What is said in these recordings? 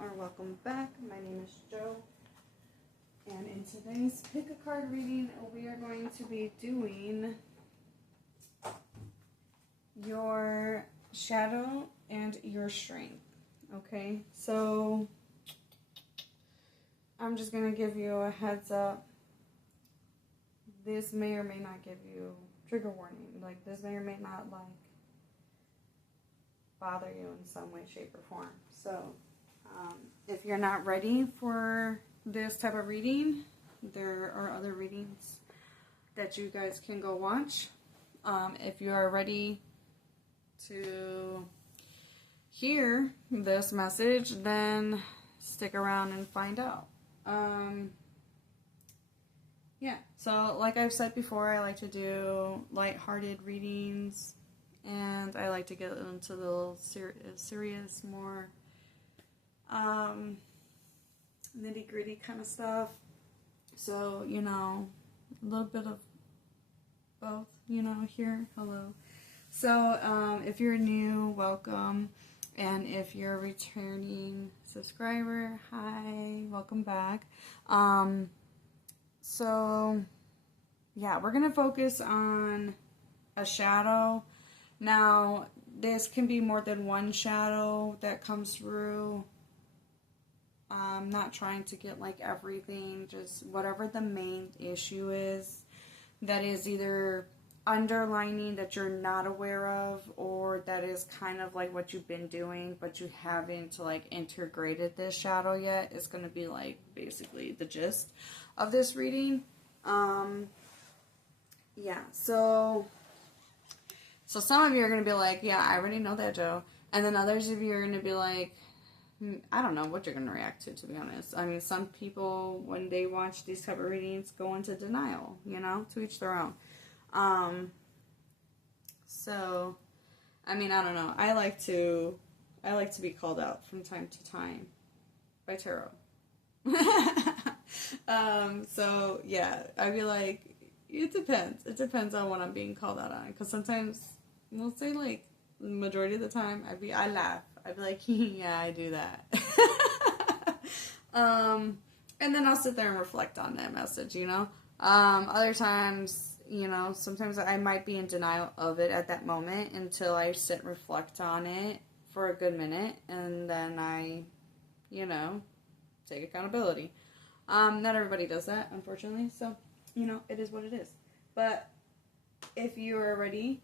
or welcome back. My name is Joe, and in today's pick a card reading, we are going to be doing your shadow and your strength. Okay, so I'm just going to give you a heads up. This may or may not give you trigger warning. Like, this may or may not, bother you in some way, shape, or form. So, if you're not ready for this type of reading, there are other readings that you guys can go watch. If you are ready to hear this message, then stick around and find out. Yeah, so like I've said before, I like to do lighthearted readings, and I like to get into the little serious, more nitty-gritty kind of stuff. So, a little bit of both, here. Hello. So, if you're new, welcome. And if you're a returning subscriber, hi, welcome back. So, yeah, we're going to focus on a shadow. Now, this can be more than one shadow that comes through. I'm not trying to get everything, just whatever the main issue is that is either underlining that you're not aware of, or that is kind of like what you've been doing but you haven't integrated this shadow yet. It's going to be basically the gist of this reading. Yeah, so some of you are going to be like, yeah, I already know that, Joe. And then others of you are going to be like, I don't know what you're going to react to be honest. I mean, some people, when they watch these type of readings, go into denial, to each their own. So, I mean, I don't know. I like to be called out from time to time by tarot. So, yeah, I'd be like, it depends. It depends on what I'm being called out on. Because sometimes, we'll say, the majority of the time, I laugh. I'd be like, yeah, I do that. And then I'll sit there and reflect on that message, Other times, sometimes I might be in denial of it at that moment until I sit and reflect on it for a good minute. And then I, take accountability. Not everybody does that, unfortunately. So, it is what it is. But if you are ready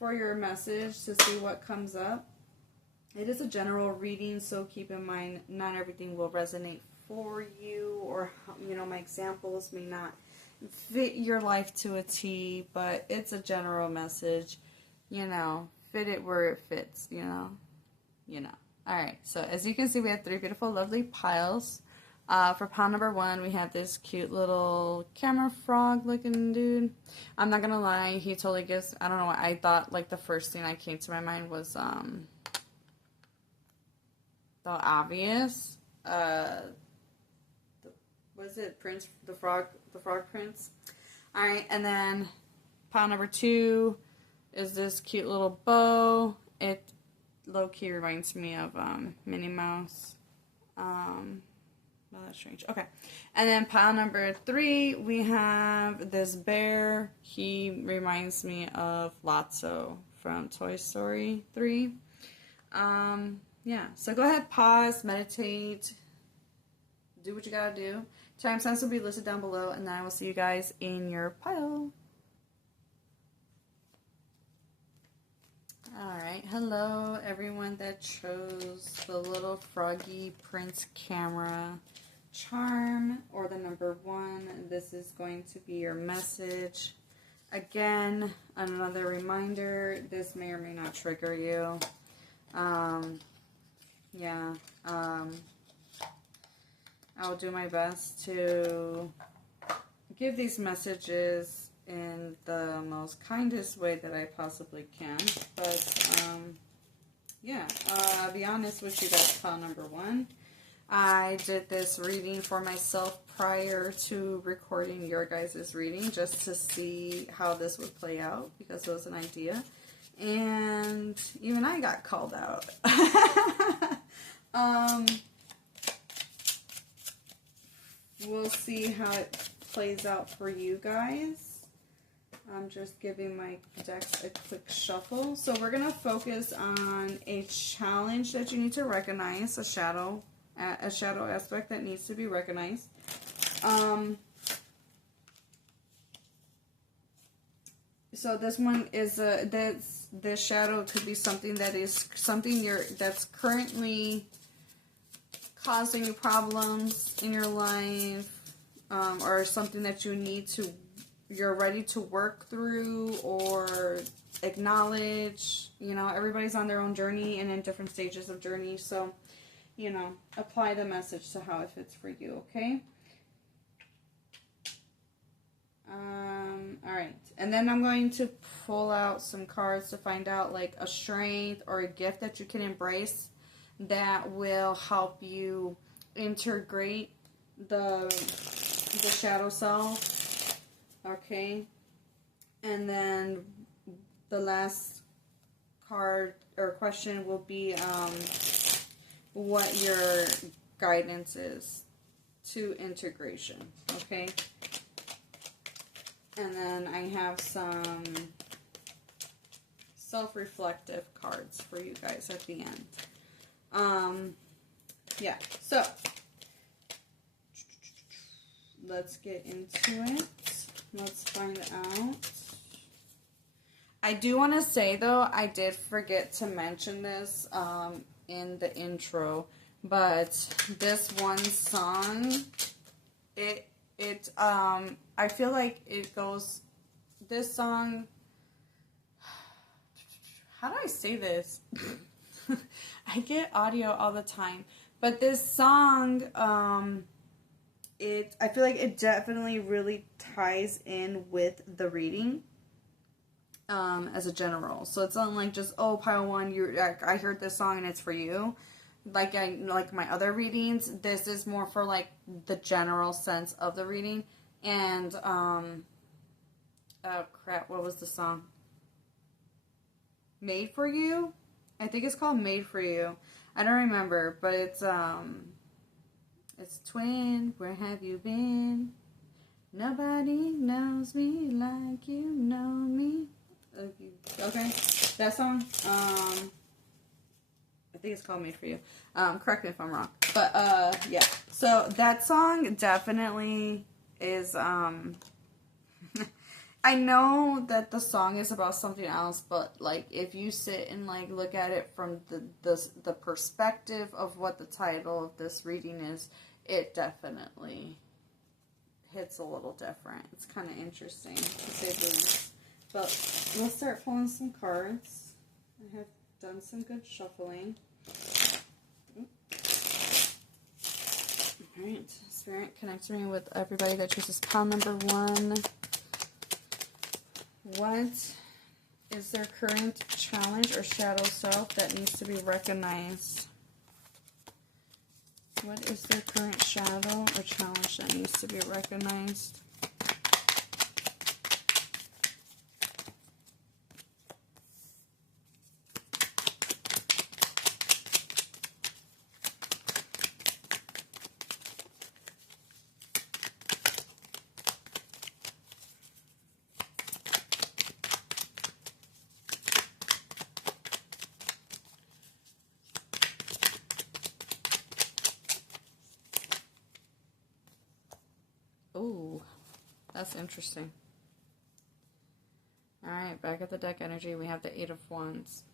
for your message to see what comes up, it is a general reading, so keep in mind not everything will resonate for you, or, my examples may not fit your life to a T, but it's a general message, fit it where it fits, Alright, so as you can see, we have 3 beautiful, lovely piles. For pile number 1, we have this cute little camera frog looking dude. I'm not gonna lie, he totally gives, I don't know, I thought the first thing that came to my mind was, the obvious, was it Prince, the frog prince? Alright, and then pile number 2 is this cute little bow. It low-key reminds me of Minnie Mouse. Well, that's strange. Okay. And then pile number 3, we have this bear. He reminds me of Lotso from Toy Story 3. Yeah. So go ahead, pause, meditate, do what you gotta do. Timestamps will be listed down below, and then I will see you guys in your pile. Alright, hello everyone that chose the little froggy Prince camera charm, or the number 1. This is going to be your message. Again, another reminder, this may or may not trigger you. Yeah, I'll do my best to give these messages in the most kindest way that I possibly can. But, yeah, I'll be honest with you guys, pile number 1. I did this reading for myself prior to recording your guys' reading, just to see how this would play out, because it was an idea. And even I got called out. we'll see how it plays out for you guys. I'm just giving my decks a quick shuffle. So we're going to focus on a challenge that you need to recognize, a shadow aspect that needs to be recognized. So this one is this shadow could be something that's currently causing you problems in your life, or something that you're ready to work through or acknowledge. You know, everybody's on their own journey and in different stages of journey. So, you know, apply the message to how it fits for you, okay? All right. And then I'm going to pull out some cards to find out like a strength or a gift that you can embrace that will help you integrate the shadow self. Okay. And then the last card or question will be what your guidance is to integration. Okay. And then I have some self-reflective cards for you guys at the end. Yeah, so let's get into it. Let's find out. I do want to say, though, I did forget to mention this in the intro, but this one song, I feel like it goes, this song, how do I say this? I get audio all the time, but this song, I feel like it definitely really ties in with the reading, as a general. So it's not like just, oh, pile one, I heard this song and it's for you. Like my other readings, this is more for like the general sense of the reading. And oh crap, what was the song? Made for You? I think it's called Made for You. I don't remember, but it's Twin, where have you been? Nobody knows me like you know me. Okay, that song. I think it's called Made for You. Correct me if I'm wrong. But, yeah. So, that song definitely is, I know that the song is about something else, but, like, if you sit and, like, look at it from the perspective of what the title of this reading is, it definitely hits a little different. It's kind of interesting, to say the least. But let's start pulling some cards. I have done some good shuffling. Alright, Spirit, connect me with everybody that chooses pile number 1. What is their current challenge or shadow self that needs to be recognized? What is their current shadow or challenge that needs to be recognized? Ooh, that's interesting. Alright, back at the deck energy, we have the 8 of Wands.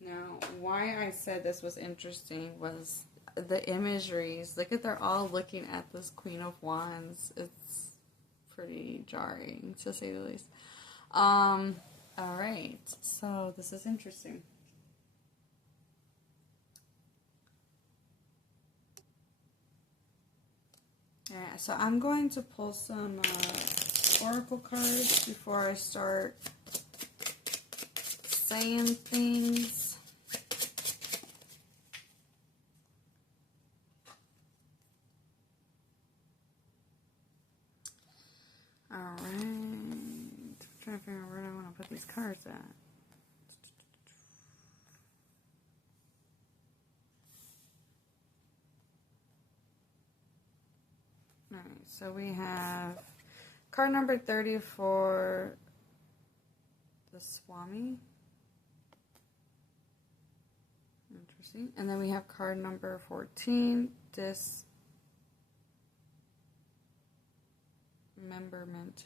Now, why I said this was interesting was the imageries. Look at, they're all looking at this Queen of Wands. It's pretty jarring, to say the least. Alright, so this is interesting. Alright, so I'm going to pull some oracle cards before I start saying things. Alright, I'm trying to figure out where I want to put these cards at. Alright, so we have card number 30 for the Swami. Interesting. And then we have card number 14, dismemberment.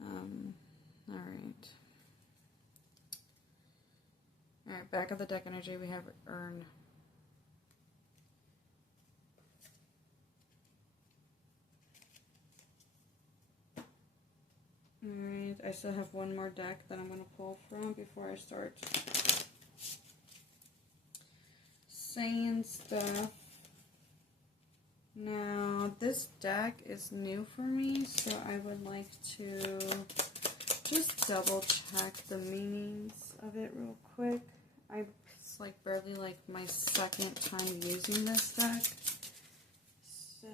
All right. All right, back of the deck energy, we have Earn. Alright, I still have one more deck that I'm going to pull from before I start saying stuff. Now, this deck is new for me, so I would like to just double check the meanings of it real quick. It's like barely like my second time using this deck, so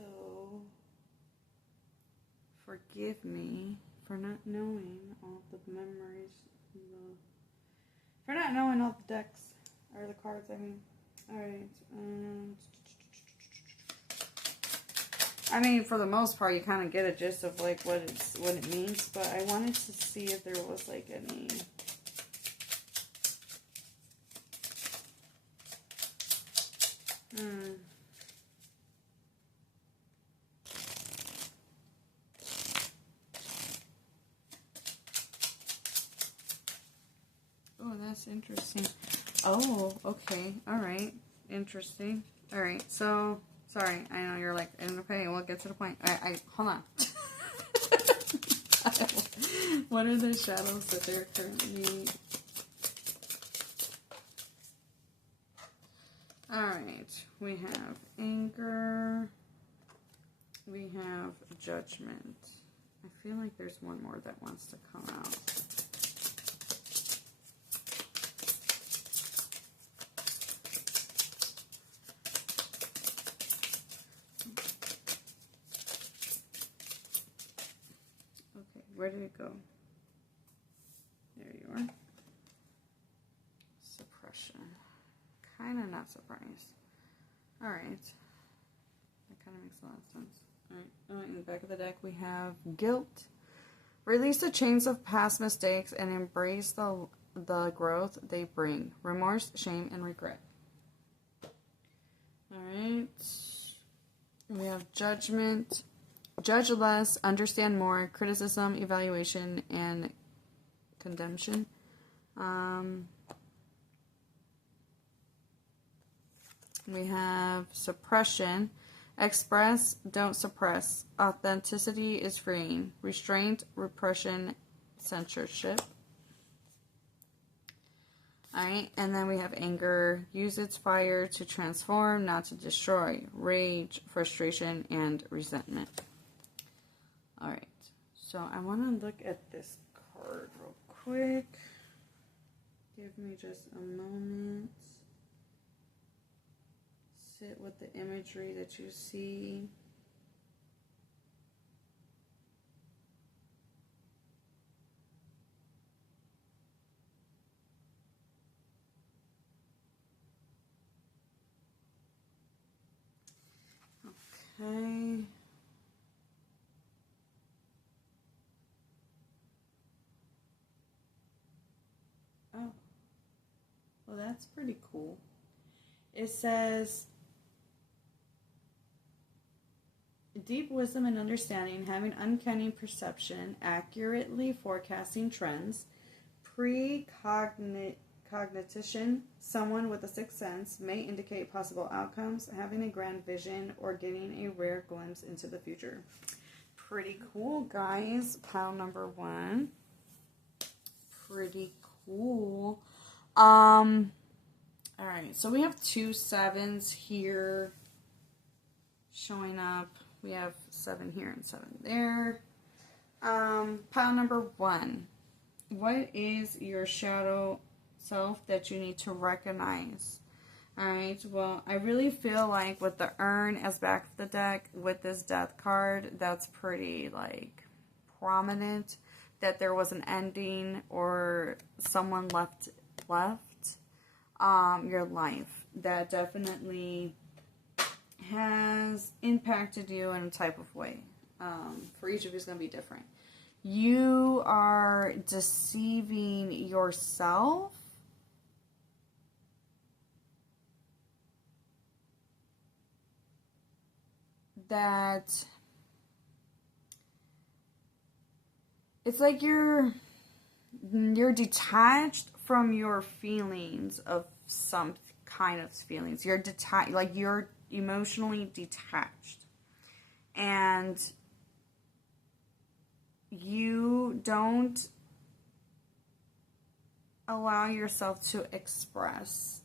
forgive me for not knowing all the memories, for not knowing all the decks, or the cards, I mean. Alright, I mean, for the most part, you kind of get a gist of, like, what it means, but I wanted to see if there was, like, any... Oh, that's interesting. Oh, okay. All right. Interesting. All right. So, sorry. I know you're like, okay, we'll get to the point. Hold on. What are the shadows that they're currently... All right. We have anger. We have judgment. I feel like there's one more that wants to come out. Where did it go? There you are. Suppression. Kind of not surprised. Alright. That kind of makes a lot of sense. Alright. In the back of the deck we have guilt. Release the chains of past mistakes and embrace the growth they bring. Remorse, shame, and regret. Alright. We have judgment. Judge less, understand more, criticism, evaluation, and condemnation. We have suppression. Express, don't suppress. Authenticity is freeing. Restraint, repression, censorship. Alright, and then we have anger. Use its fire to transform, not to destroy. Rage, frustration, and resentment. Alright, so I want to look at this card real quick. Give me just a moment. Sit with the imagery that you see. Okay. Oh, well, that's pretty cool. It says, deep wisdom and understanding, having uncanny perception, accurately forecasting trends, precognition, someone with a sixth sense, may indicate possible outcomes, having a grand vision, or getting a rare glimpse into the future. Pretty cool, guys. Pile number 1. Pretty cool. Alright, so we have 2 7s here showing up. We have 7 here and 7 there. Pile number 1. What is your shadow self that you need to recognize? Alright, well, I really feel like with the urn as back of the deck, with this death card, that's pretty, like, prominent. That there was an ending or someone left your life. That definitely has impacted you in a type of way. For each of you, it's going to be different. You are deceiving yourself that it's like you're detached from your feelings of some kind of feelings. You're detached, like you're emotionally detached, and you don't allow yourself to express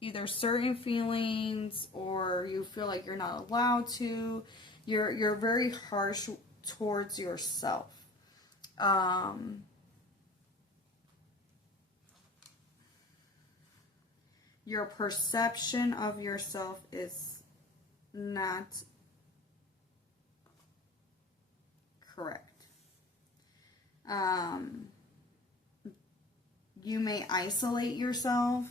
either certain feelings, or you feel like you're not allowed to. You're very harsh towards yourself. Your perception of yourself is not correct. You may isolate yourself.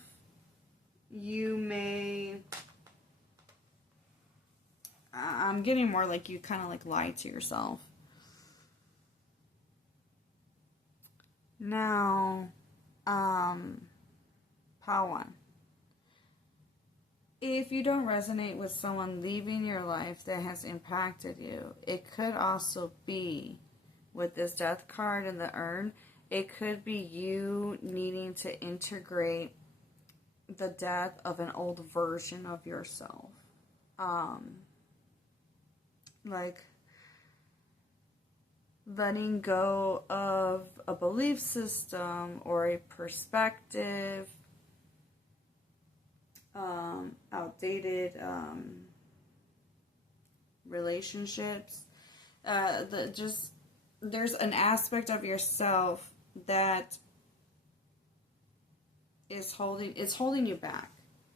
You may... I'm getting more like you kind of like lie to yourself. Now, pile one. If you don't resonate with someone leaving your life that has impacted you, it could also be, with this death card and the urn, it could be you needing to integrate the death of an old version of yourself. Like letting go of a belief system or a perspective, outdated relationships. There's an aspect of yourself that is holding you back.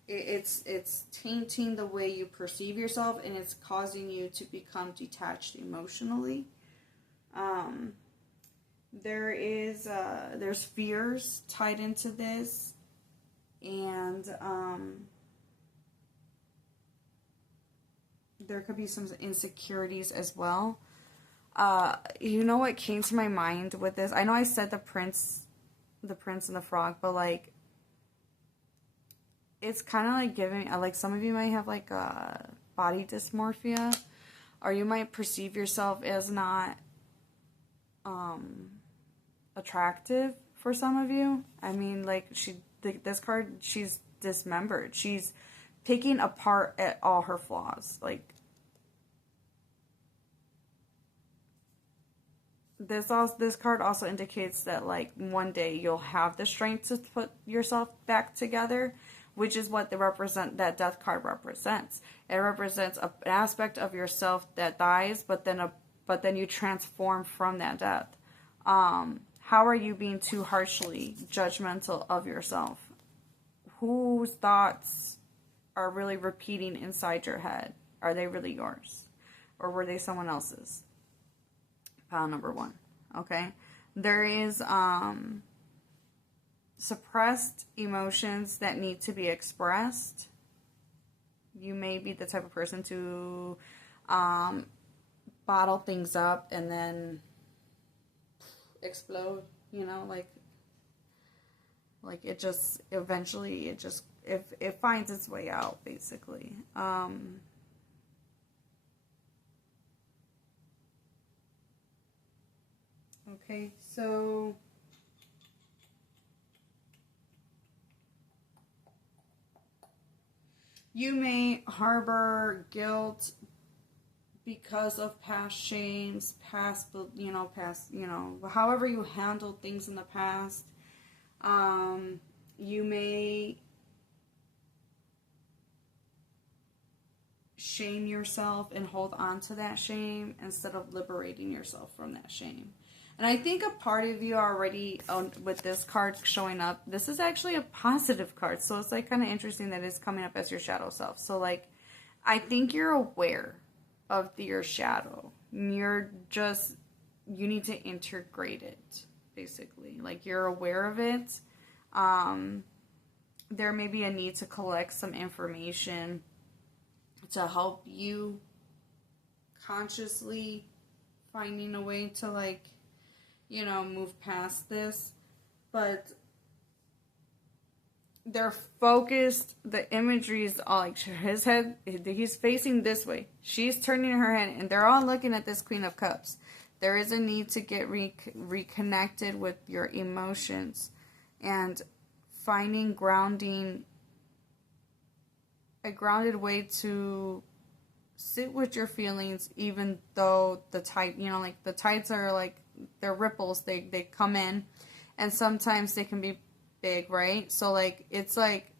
It's tainting the way you perceive yourself, and it's causing you to become detached emotionally. There's fears tied into this, and there could be some insecurities as well. You know what came to my mind with this? I know I said the prince and the frog, but like, it's kind of like giving, like some of you might have like body dysmorphia, or you might perceive yourself as not attractive for some of you. I mean, like this card, she's dismembered. She's picking apart at all her flaws. Like this card also indicates that like one day you'll have the strength to put yourself back together, which is what that death card represents. It represents an aspect of yourself that dies, but then you transform from that death. How are you being too harshly judgmental of yourself? Whose thoughts are really repeating inside your head? Are they really yours? Or were they someone else's? Pile number one. Okay? There is suppressed emotions that need to be expressed. You may be the type of person to bottle things up and then explode, you know, like it just eventually it finds its way out, basically. Okay, so you may harbor guilt because of past shames, however you handled things in the past. You may shame yourself and hold on to that shame instead of liberating yourself from that shame. And I think a part of you already, with this card showing up, this is actually a positive card. So it's like kind of interesting that it's coming up as your shadow self. So like, I think you're aware of your shadow. You need to integrate it, basically. Like, you're aware of it. There may be a need to collect some information to help you consciously finding a way to, like, you know, move past this. But they're focused, the imagery is all like his head, he's facing this way, she's turning her head, and they're all looking at this Queen of Cups. There is a need to get reconnected with your emotions and finding grounding, a grounded way to sit with your feelings, even though the tide, you know, like the tides are like, they're ripples, they come in, and sometimes they can be big, right? So like, it's like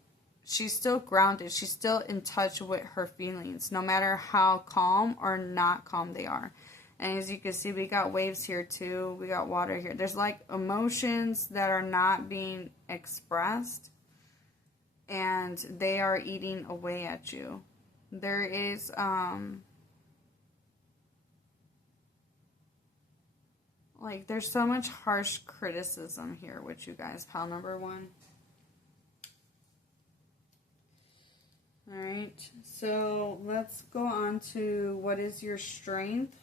she's still grounded, she's still in touch with her feelings, no matter how calm or not calm they are. And as you can see, we got waves here too, we got water here. There's like emotions that are not being expressed, and they are eating away at you. There is like, there's so much harsh criticism here with you guys, pile number 1. Alright, so let's go on to what is your strength.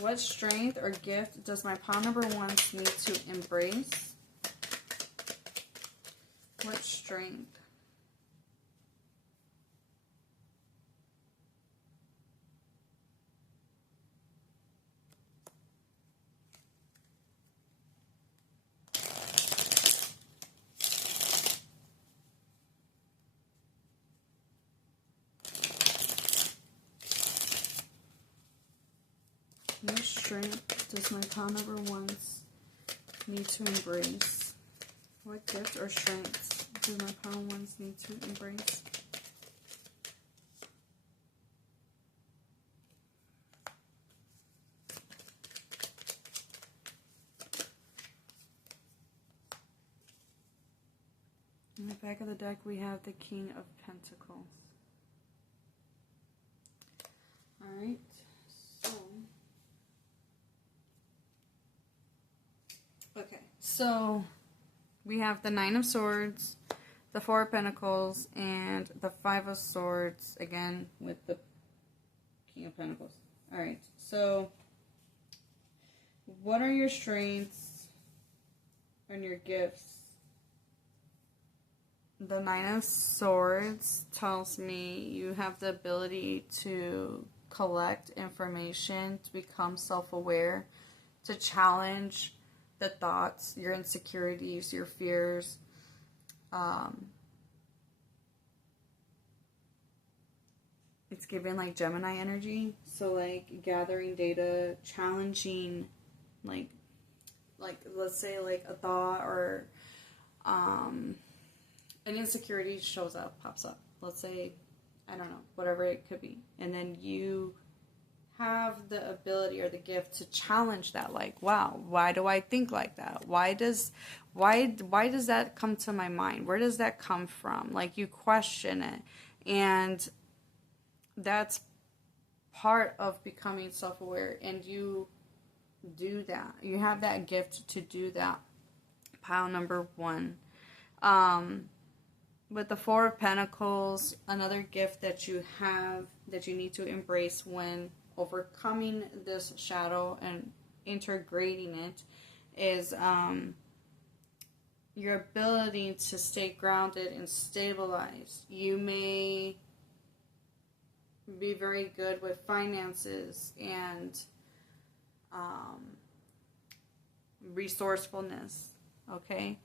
What strength or gift does my pile number 1 need to embrace? What strength? What strength does my pile number 1 need to embrace? What gift or strengths do my pile 1s need to embrace? In the back of the deck, we have the King of Pentacles. Alright, so... okay, so we have the 9 of Swords, the 4 of Pentacles, and the 5 of Swords, again, with the King of Pentacles. Alright, so what are your strengths and your gifts? The 9 of Swords tells me you have the ability to collect information, to become self-aware, to challenge the thoughts, your insecurities, your fears. It's giving like Gemini energy. So like gathering data, challenging, like let's say like a thought or an insecurity shows up, pops up. Let's say, I don't know, whatever it could be. And then you have the ability or the gift to challenge that, like, wow, why do I think like that? Why does that come to my mind? Where does that come from? Like, you question it. And that's part of becoming self-aware, and you do that. You have that gift to do that. Pile number 1. With the 4 of Pentacles, another gift that you have that you need to embrace when overcoming this shadow and integrating it is your ability to stay grounded and stabilized. You may be very good with finances and resourcefulness, okay?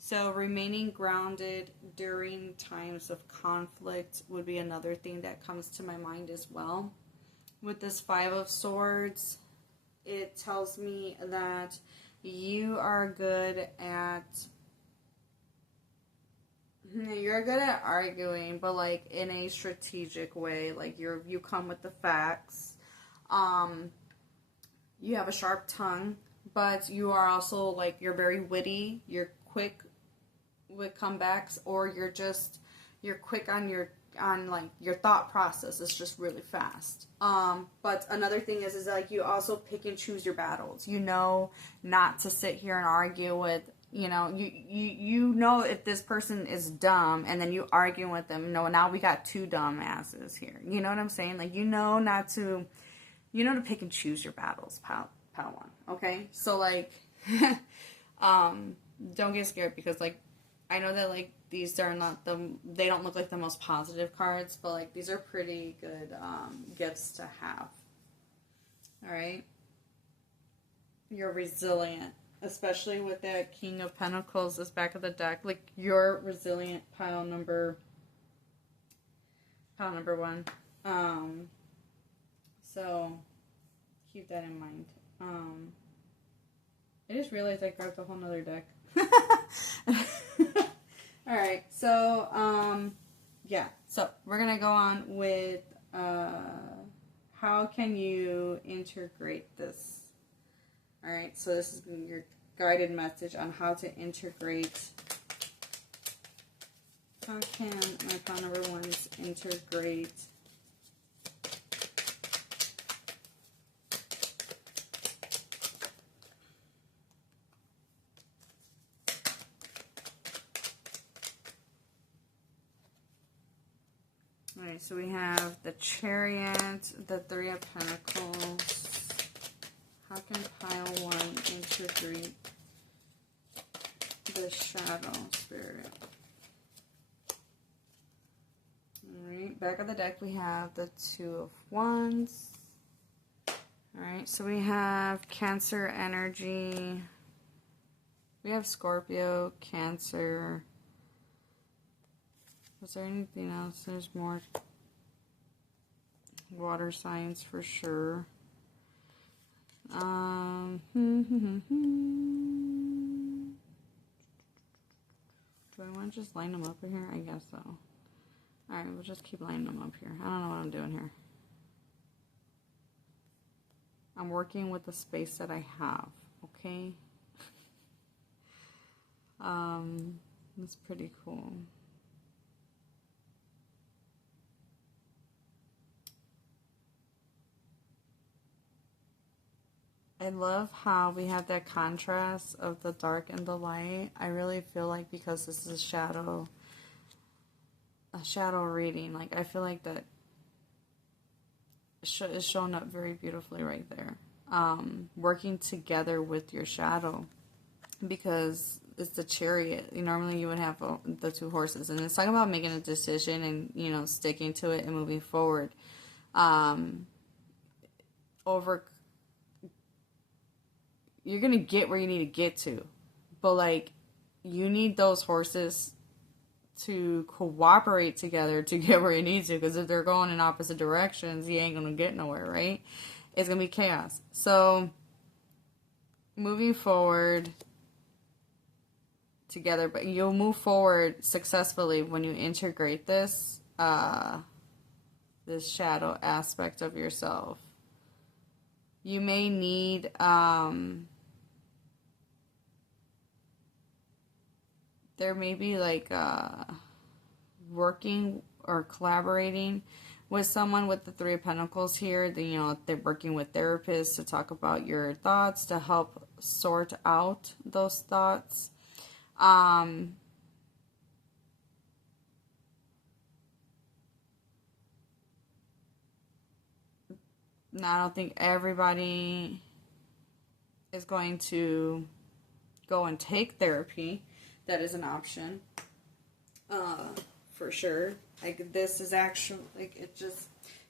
So remaining grounded during times of conflict would be another thing that comes to my mind as well. With this 5 of Swords, it tells me that you are good at arguing, but like in a strategic way. Like you come with the facts. You have a sharp tongue, but you are also like, you're very witty, you're quick with comebacks, or you're quick on your thought process is just really fast. But another thing is like you also pick and choose your battles. You know not to sit here and argue with You know if this person is dumb, and then you argue with them. No, now we got two dumb asses here. You know what I'm saying? Like, not to, to pick and choose your battles, pal one. Okay, so like, don't get scared, because like, I know that like these are not they don't look like the most positive cards, but like these are pretty good gifts to have. All right, you're resilient. Especially with that King of Pentacles is back of the deck. Like, you're resilient, pile number one. So keep that in mind. I just realized I grabbed a whole nother deck. Alright, so yeah. So we're gonna go on with how can you integrate this? Alright, so this is your guided message on how to integrate. How can my pile number ones integrate Alright, so we have the Chariot, the Three of Pentacles. How can pile one integrate the shadow spirit? Alright, back of the deck we have the Two of Wands. Alright, so we have Cancer energy. We have Scorpio, Cancer. Was there anything else? There's more water signs for sure. Do I want to just line them up in here? I guess so. Alright, we'll just keep lining them up here. I don't know what I'm doing here. I'm working with the space that I have, okay? That's pretty cool. I love how we have that contrast of the dark and the light. I really feel like, because this is a shadow reading, like I feel like that is showing up very beautifully right there. Working together with your shadow, because it's the Chariot. Normally you would have the two horses, and it's talking about making a decision and sticking to it and moving forward. You're going to get where you need to get to. But, like, you need those horses to cooperate together to get where you need to. Because if they're going in opposite directions, you ain't going to get nowhere, right? It's going to be chaos. So, moving forward together. But you'll move forward successfully when you integrate this, this shadow aspect of yourself. You may need... there may be like working or collaborating with someone with the Three of Pentacles here. They're working with therapists to talk about your thoughts, to help sort out those thoughts. Now, I don't think everybody is going to go and take therapy. That is an option, for sure. Like, this is actually, like,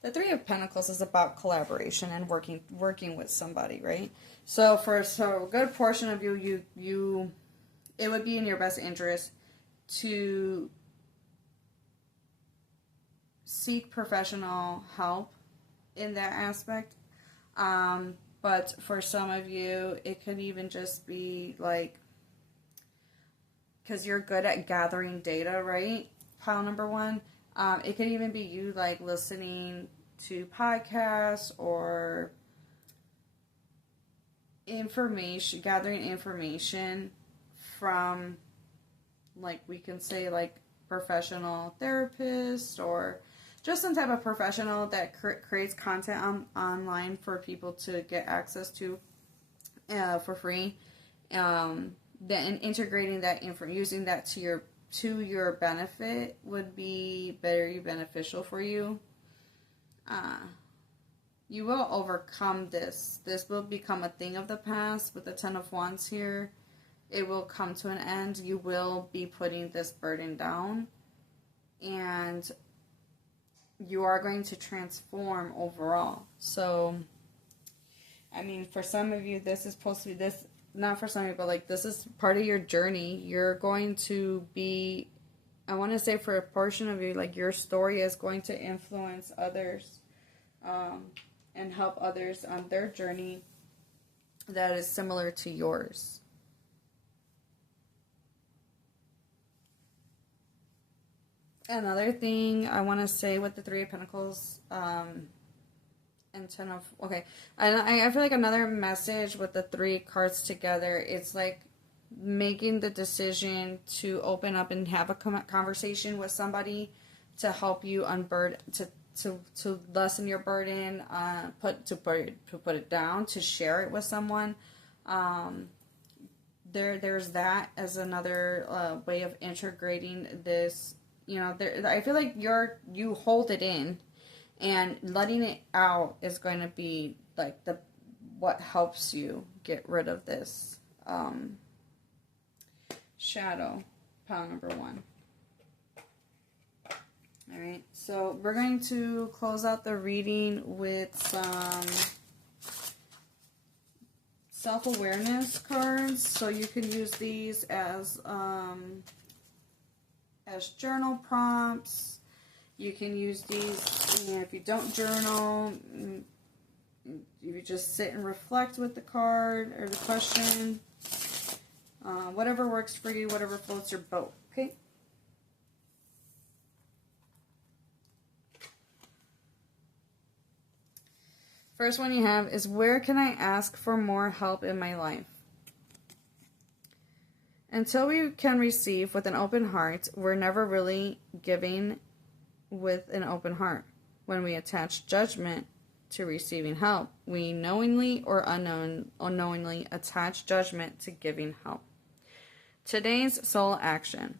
the Three of Pentacles is about collaboration and working with somebody, right? So for a good portion of you, it would be in your best interest to seek professional help in that aspect. But for some of you, it could even just be like, because you're good at gathering data, right? Pile number one. It could even be you, like, listening to podcasts or gathering information from, like, we can say, like, professional therapists, or just some type of professional that creates content online for people to get access to for free. and integrating that using that to your benefit would be very beneficial for you. You will overcome this. This will become a thing of the past. With the Ten of Wands here, it will come to an end. You will be putting this burden down, and you are going to transform overall. So, I mean, for some of you, this is supposed to be this, not for some of you, but like this is part of your journey. You're going to be, I want to say for a portion of you, like your story is going to influence others and help others on their journey that is similar to yours. Another thing I want to say with the Three of Pentacles and Ten of... Okay, I feel like another message with the three cards together, it's like making the decision to open up and have a conversation with somebody to help you unburden, to lessen your burden, put it down, to share it with someone. There's that as another way of integrating this. You know, I feel like you hold it in, and letting it out is going to be like what helps you get rid of this shadow, pile number 1. All right, so we're going to close out the reading with some self-awareness cards. So you can use these as journal prompts. You can use these, you know, if you don't journal, you just sit and reflect with the card or the question. Whatever works for you, whatever floats your boat, okay? First one you have is, where can I ask for more help in my life? Until we can receive with an open heart, we're never really giving with an open heart. When we attach judgment to receiving help, we knowingly or unknowingly attach judgment to giving help. Today's soul action.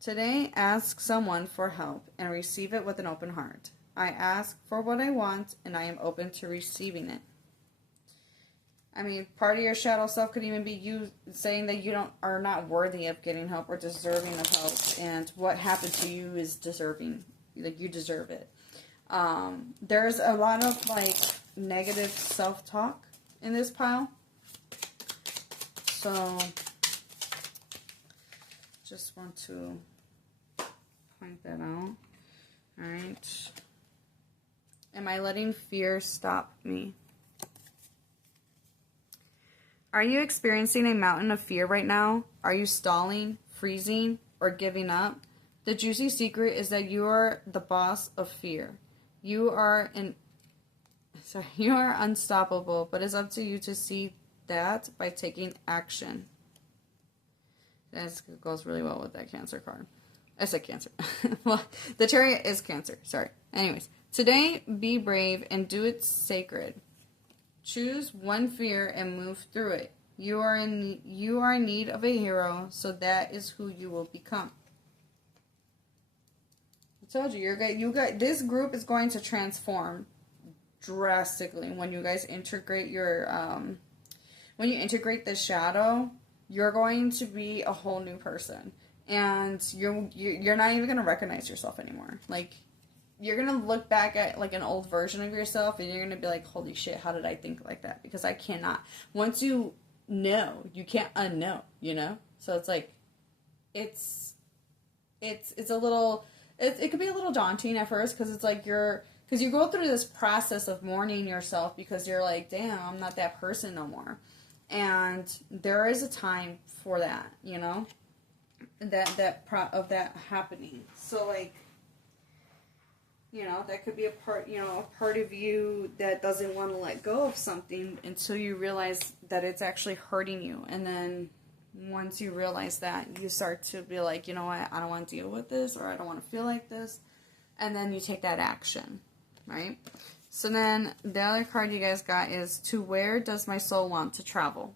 Today, ask someone for help and receive it with an open heart. I ask for what I want, and I am open to receiving it. I mean, part of your shadow self could even be you saying that you are not worthy of getting help or deserving of help, and what happened to you is deserving, like you deserve it. There's a lot of like negative self-talk in this pile, so just want to point that out. All right. Am I letting fear stop me? Are you experiencing a mountain of fear right now? Are you stalling, freezing, or giving up? The juicy secret is that you are the boss of fear. You are unstoppable, but it's up to you to see that by taking action. That goes really well with that Cancer card. I said Cancer. Well, the Chariot is Cancer. Sorry. Anyways, today, be brave and do it sacred. Choose one fear and move through it. You are in need of a hero, so that is who you will become. I told you, this group is going to transform drastically when you guys integrate your when you integrate the shadow. You're going to be a whole new person, and you're not even going to recognize yourself anymore. Like, you're going to look back at like an old version of yourself, and you're going to be like, holy shit, how did I think like that? Because I cannot. Once you know, you can't unknow, you know? So it's like, it's a little, it could be a little daunting at first, because it's like because you go through this process of mourning yourself, because you're like, damn, I'm not that person no more. And there is a time for that, you know? Of that happening. So like, you know, that could be a part of you that doesn't want to let go of something until you realize that it's actually hurting you. And then once you realize that, you start to be like, you know what, I don't want to deal with this, or I don't want to feel like this. And then you take that action, right? So then the other card you guys got is, to where does my soul want to travel?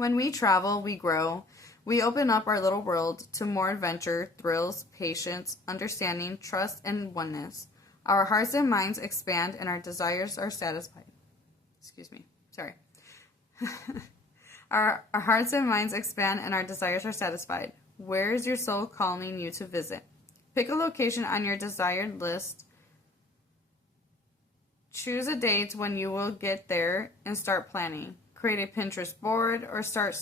When we travel, we grow. We open up our little world to more adventure, thrills, patience, understanding, trust, and oneness. Our hearts and minds expand and our desires are satisfied. Excuse me. Sorry. Our hearts and minds expand and our desires are satisfied. Where is your soul calling you to visit? Pick a location on your desired list. Choose a date when you will get there and start planning. Create a Pinterest board or start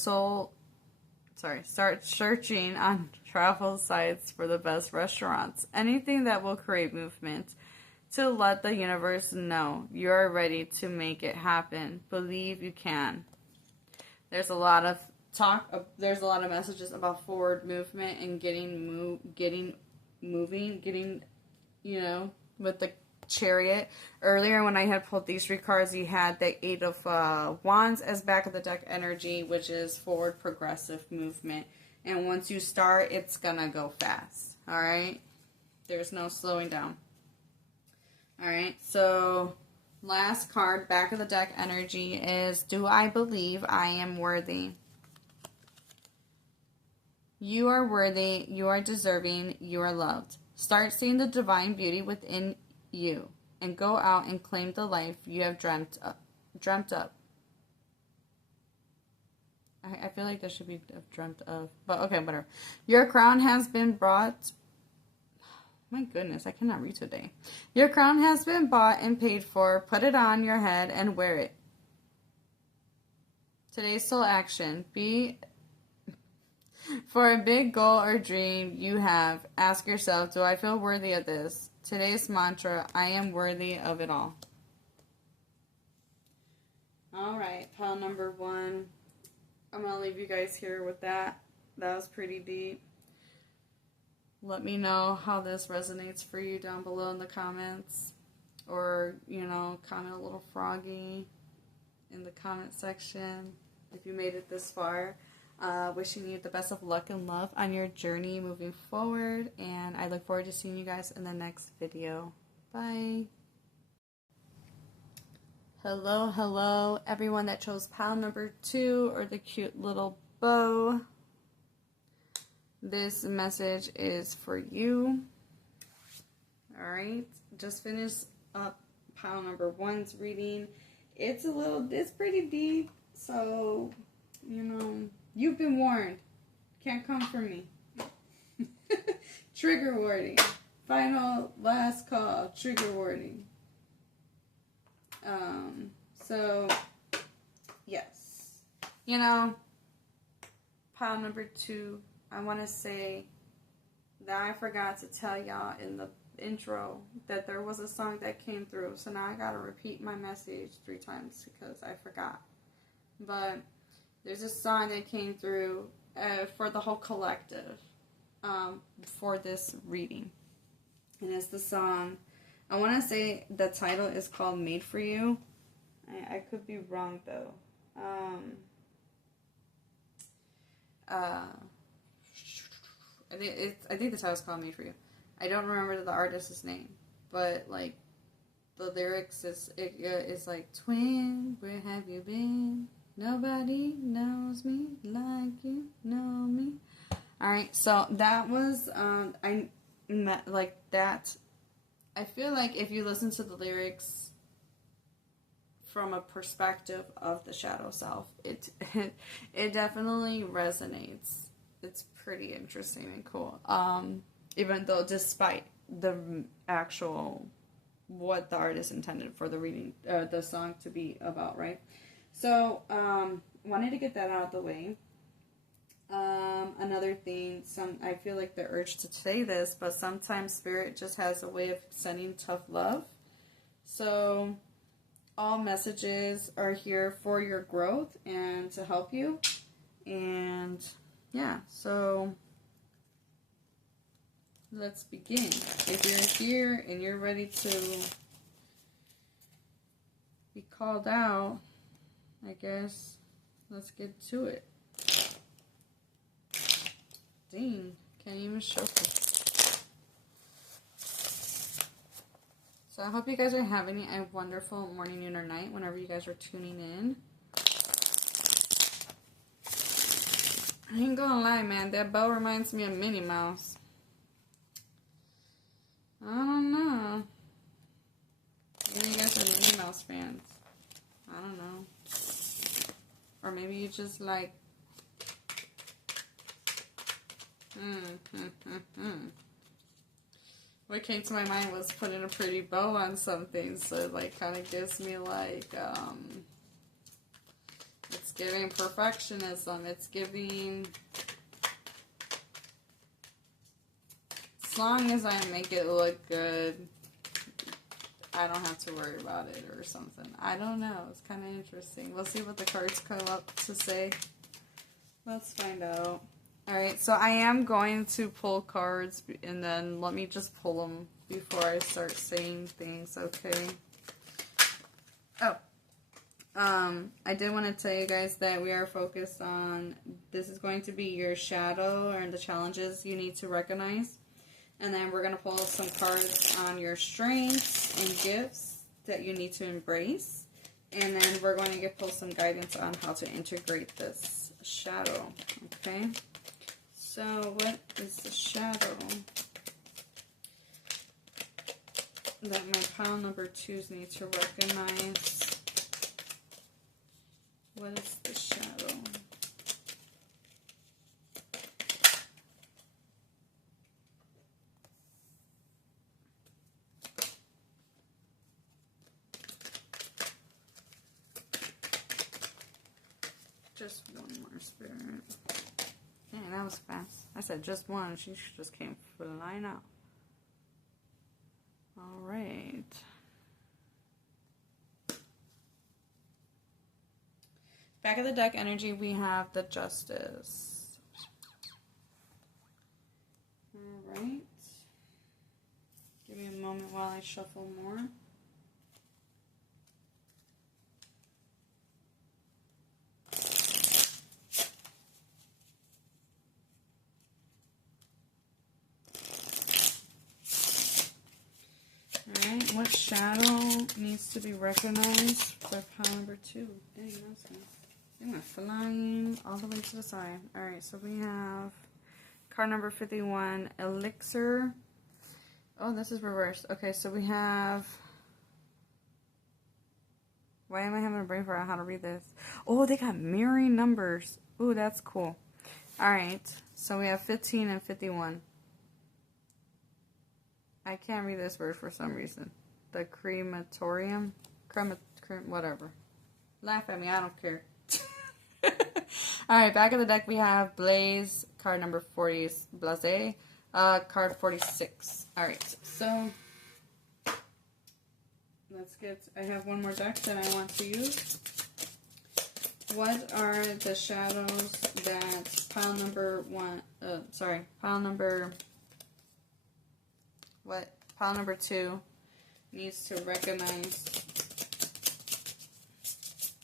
searching on travel sites for the best restaurants. Anything that will create movement to let the universe know you are ready to make it happen. Believe you can. There's a lot of there's a lot of messages about forward movement and getting moving, with the Chariot. Earlier when I had pulled these 3 cards, you had the 8 of Wands as back of the deck energy, which is forward progressive movement. And once you start, it's gonna go fast. Alright? There's no slowing down. Alright, so last card, back of the deck energy is, do I believe I am worthy? You are worthy, you are deserving, you are loved. Start seeing the divine beauty within you and go out and claim the life you have dreamt up. I feel like that should be dreamt of, but okay, whatever. Your crown has been brought. My goodness, I cannot read today. Your crown has been bought and paid for. Put it on your head and wear it. Today's soul action. Be for a big goal or dream you have. Ask yourself, do I feel worthy of this? Today's mantra, I am worthy of it all. Alright, pile number 1. I'm going to leave you guys here with that. That was pretty deep. Let me know how this resonates for you down below in the comments. Or, comment a little froggy in the comment section if you made it this far. Wishing you the best of luck and love on your journey moving forward. And I look forward to seeing you guys in the next video. Bye. Hello, everyone that chose pile number 2 or the cute little bow. This message is for you. Alright, just finished up pile number 1's reading. It's pretty deep, so, you've been warned. Can't come for me. Trigger warning. Final, last call. Trigger warning. So, yes. Pile number 2, I want to say that I forgot to tell y'all in the intro that there was a song that came through. So now I got to repeat my message 3 times because I forgot. But there's a song that came through for the whole collective for this reading. And it's the song, I want to say the title is called Made For You. I could be wrong though. I think the title's called Made For You. I don't remember the artist's name. But like the lyrics is like, twin, where have you been? Nobody knows me like you know me. Alright, so that was, I feel like if you listen to the lyrics from a perspective of the shadow self, it definitely resonates. It's pretty interesting and cool. Even though despite the actual, what the artist intended for the reading, the song to be about, right? So, wanted to get that out of the way. Another thing, I feel like the urge to say this, but sometimes Spirit just has a way of sending tough love. So, all messages are here for your growth and to help you. And, yeah, so let's begin. If you're here and you're ready to be called out, I guess let's get to it. Dang, can't even show it. So I hope you guys are having a wonderful morning, noon, or night whenever you guys are tuning in. I ain't gonna lie, man. That bow reminds me of Minnie Mouse. I don't know. Maybe you guys are Minnie Mouse fans. I don't know. Or maybe you just like... What came to my mind was putting a pretty bow on something. So it like kind of gives me like... It's giving perfectionism. It's giving... As long as I make it look good, I don't have to worry about it or something. I don't know. It's kind of interesting. We'll see what the cards come up to say. Let's find out. Alright, so I am going to pull cards, and then let me just pull them before I start saying things, okay? Oh. I did want to tell you guys that we are focused on, this is going to be your shadow and the challenges you need to recognize. And then we're going to pull some cards on your strengths and gifts that you need to embrace. And then we're going to pull some guidance on how to integrate this shadow. Okay? So what is the shadow that my pile number 2s need to recognize? What is the shadow? Just one more spirit. Dang, that was fast. I said just one. She just came flying out. All right. Back of the deck energy, we have the Justice. All right. Give me a moment while I shuffle more. Alright, what shadow needs to be recognized by pile number 2? Dang, that's nice. They went flying all the way to the side. Alright, so we have card number 51, Elixir. Oh, this is reversed. Okay, so we have... Why am I having a brain fart on how to read this? Oh, they got mirroring numbers. Ooh, that's cool. Alright, so we have 15 and 51. I can't read this word for some reason. The crematorium? Whatever. Laugh at me, I don't care. Alright, back of the deck we have Blaze, card number 40, Blase, card 46. Alright, so let's get, I have one more deck that I want to use. What are the shadows that pile number 2 needs to recognize?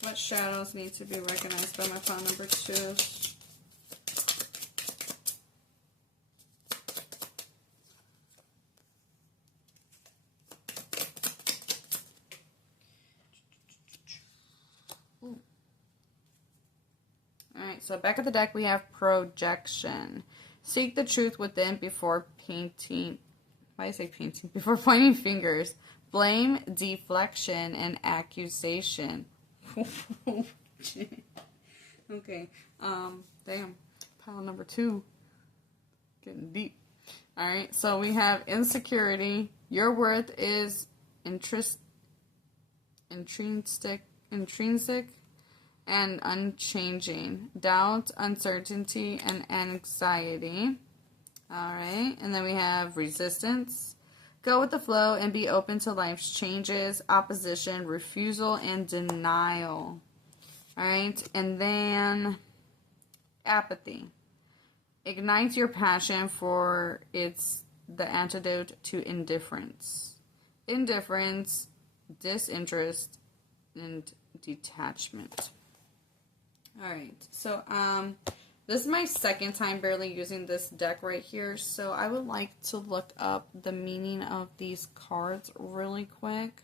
What shadows need to be recognized by my pile number 2? Alright, so back of the deck we have projection. Seek the truth within before painting. Why did I say painting? Before pointing fingers. Blame, deflection, and accusation. Okay. Damn. Pile number 2. Getting deep. Alright, so we have insecurity. Your worth is intrinsic and unchanging. Doubt, uncertainty, and anxiety. Alright, and then we have resistance. Go with the flow and be open to life's changes. Opposition, refusal, and denial. Alright, and then apathy. Ignite your passion, for it's the antidote to indifference. Indifference, disinterest, and detachment. Alright, so this is my second time barely using this deck right here, so I would like to look up the meaning of these cards really quick.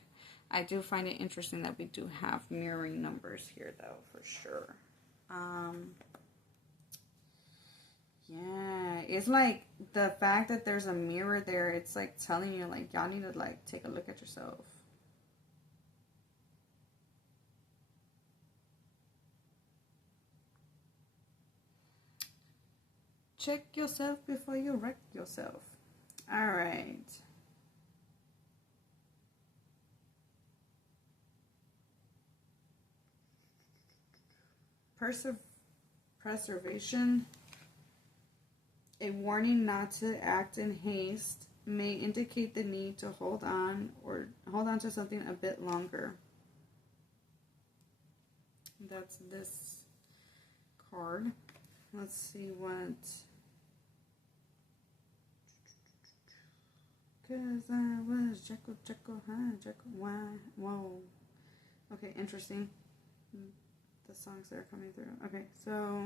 I do find it interesting that we do have mirroring numbers here, though, for sure. Yeah, it's like the fact that there's a mirror there, it's like telling you, like, y'all need to, like, take a look at yourself. Check yourself before you wreck yourself. All right. Preservation. A warning not to act in haste may indicate the need to hold on to something a bit longer. That's this card. Let's see what. Cause I was Jekyll, why? Whoa. Okay, interesting. The songs that are coming through. Okay, so.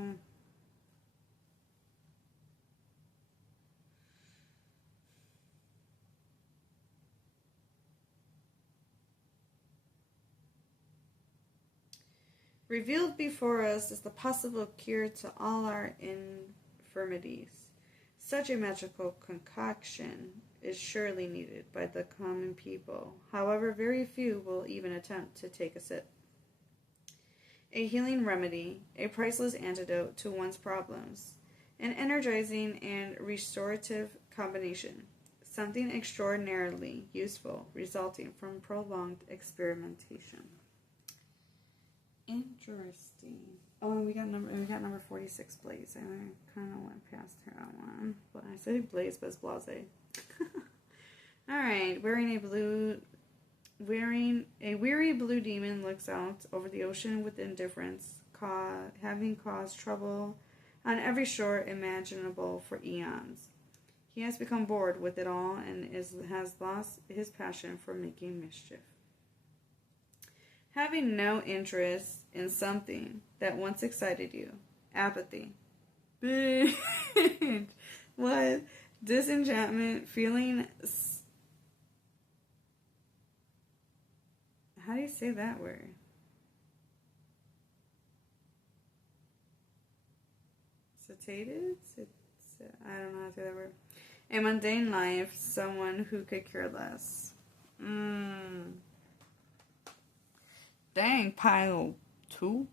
Revealed before us is the possible cure to all our infirmities. Such a magical concoction is surely needed by the common people. However, very few will even attempt to take a sip. A healing remedy, a priceless antidote to one's problems, an energizing and restorative combination, something extraordinarily useful resulting from prolonged experimentation. Interesting. Oh, and we got number 46, Blaze. I kind of went past her on one, but I said Blaze, but it's Blase. All right, wearing a weary blue demon looks out over the ocean with indifference, having caused trouble on every shore imaginable for eons. He has become bored with it all and has lost his passion for making mischief. Having no interest in something that once excited you. Apathy. What? Disenchantment. Feeling. How do you say that word? Satiated? I don't know how to say that word. A mundane life. Someone who could care less. Dang, pile 2.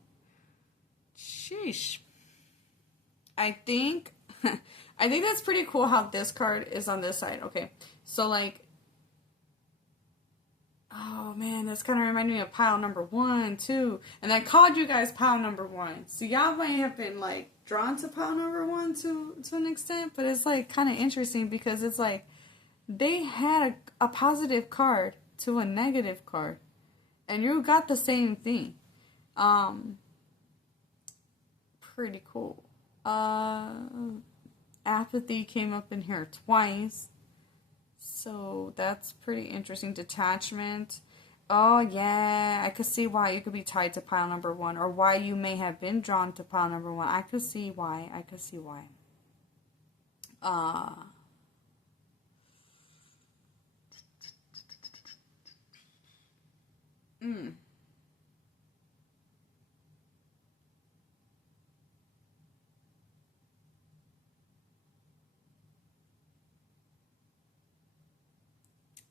Sheesh. I think that's pretty cool how this card is on this side. Okay, so like, oh man, that's kind of reminding me of pile number 1, 2, and I called you guys pile number 1. So y'all might have been like drawn to pile number 1 to an extent, but it's like kind of interesting because it's like they had a positive card to a negative card. And you got the same thing. Pretty cool. Apathy came up in here twice. So that's pretty interesting. Detachment. Oh, yeah. I could see why you could be tied to pile number 1. Or why you may have been drawn to pile number 1. I could see why.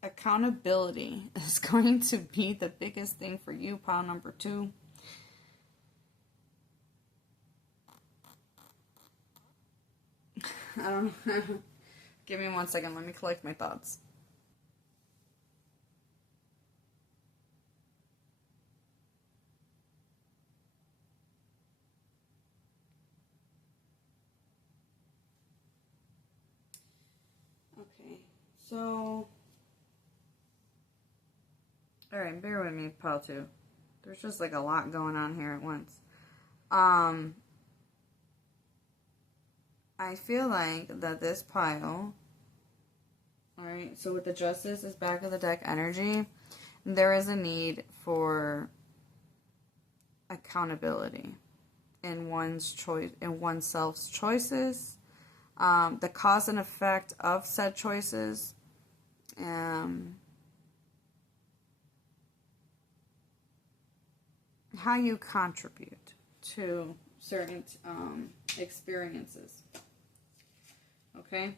Accountability is going to be the biggest thing for you, pile number 2. I don't know. Give me 1 second. Let me collect my thoughts. Okay, so... Alright, bear with me, pile 2. There's just like a lot going on here at once. I feel like that this pile... Alright, so with the Justice is back of the deck energy, there is a need for accountability in one's choice, in oneself's choices, the cause and effect of said choices, how you contribute to certain experiences. Okay?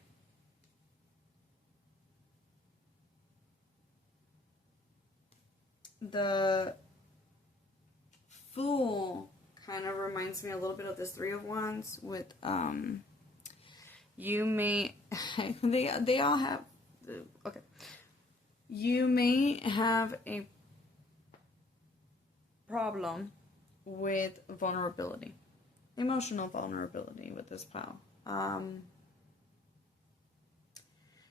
The Fool kind of reminds me a little bit of this Three of Wands with you may they all have okay. You may have a problem with vulnerability. Emotional vulnerability with this pal.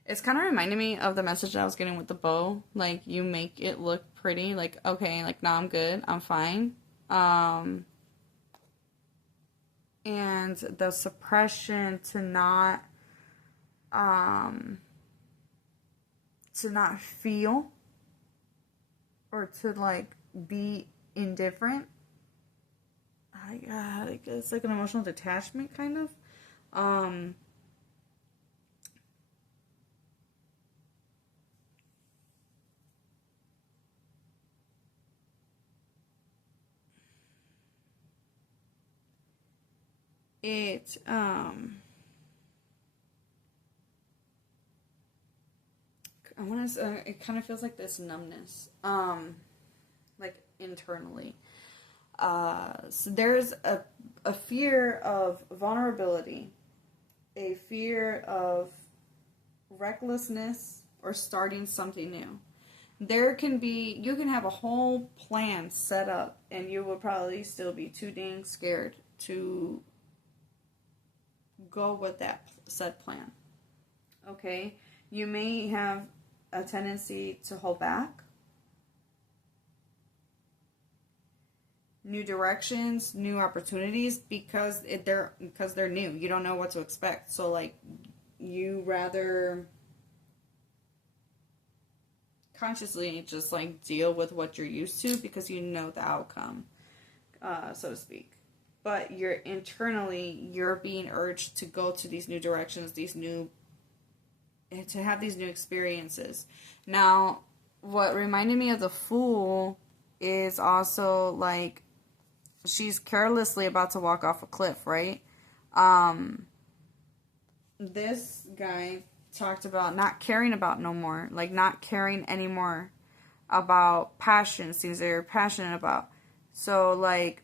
It's kind of reminding me of the message I was getting with the bow. Like, you make it look pretty. Like, okay, like, now I'm good. I'm fine. And the suppression to not feel or to, like, be indifferent. It's like an emotional detachment, kind of. It it kind of feels like this numbness, like internally. So there's a fear of vulnerability, a fear of recklessness, or starting something new. You can have a whole plan set up, and you would probably still be too dang scared to go with that said plan. Okay? You may have a tendency to hold back. New directions, new opportunities, because they're new. You don't know what to expect. So, like, you rather consciously just, like, deal with what you're used to because you know the outcome, so to speak. But you're being urged to go to these new directions, to have these new experiences. Now, what reminded me of the Fool is also, like, she's carelessly about to walk off a cliff, right? This guy talked about not caring about no more, like, not caring anymore about passions, things that you're passionate about. So, like,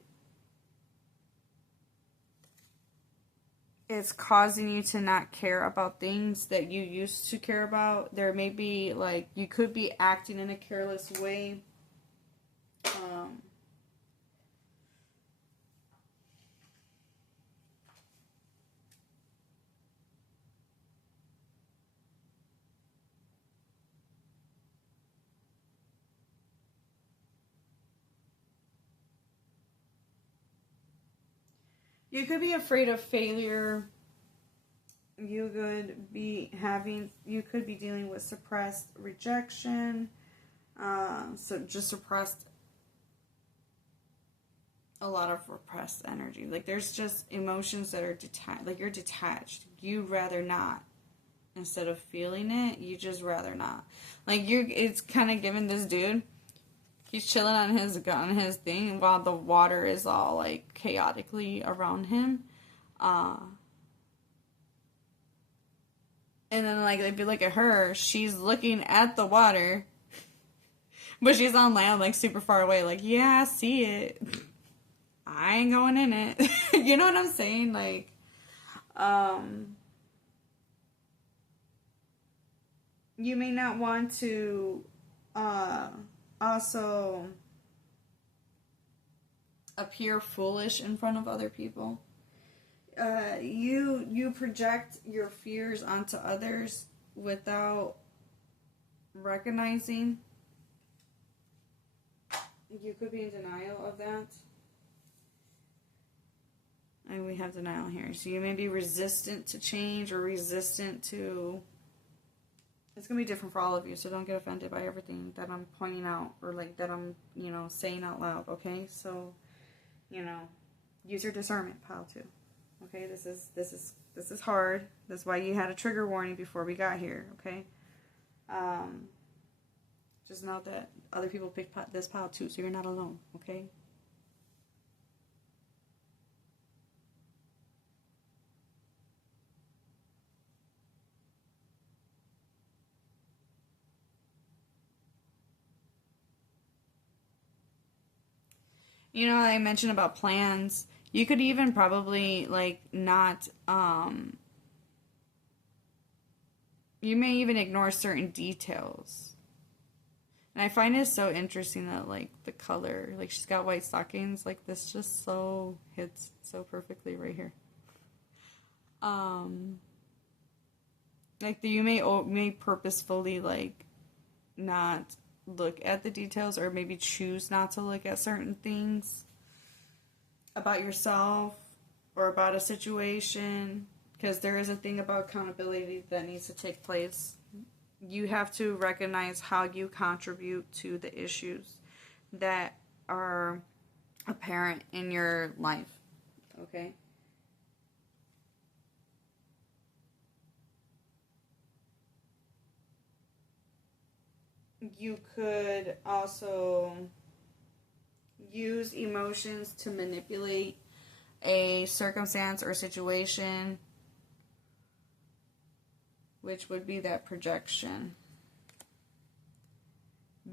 it's causing you to not care about things that you used to care about. There may be, like, you could be acting in a careless way. You could be afraid of failure. You could be dealing with suppressed rejection. So just a lot of repressed energy. Like, there's just emotions that are detached. Like, you're detached. You rather not. Instead of feeling it, you just rather not. Like, it's kind of giving this dude, he's chilling on his thing while the water is all, like, chaotically around him. And then, like, if you look at her, she's looking at the water, but she's on land, like, super far away. Like, yeah, I see it. I ain't going in it. You know what I'm saying? Like, you may not want to, also appear foolish in front of other people. You project your fears onto others without recognizing. You could be in denial of that. And we have denial here. So you may be resistant to change or resistant to... It's going to be different for all of you, so don't get offended by everything that I'm pointing out or, like, that I'm, saying out loud, okay? So, use your discernment, pal, too. Okay, this is hard. That's why you had a trigger warning before we got here, okay? Just know that other people pick this pile too, so you're not alone, okay? You know, I mentioned about plans. You could even probably, like, not, you may even ignore certain details. And I find it so interesting that, like, the color, like, she's got white stockings, like, this just so hits so perfectly right here. Like, you may purposefully, like, not look at the details, or maybe choose not to look at certain things about yourself or about a situation, because there is a thing about accountability that needs to take place. You have to recognize how you contribute to the issues that are apparent in your life, okay? You could also use emotions to manipulate a circumstance or situation, which would be that projection.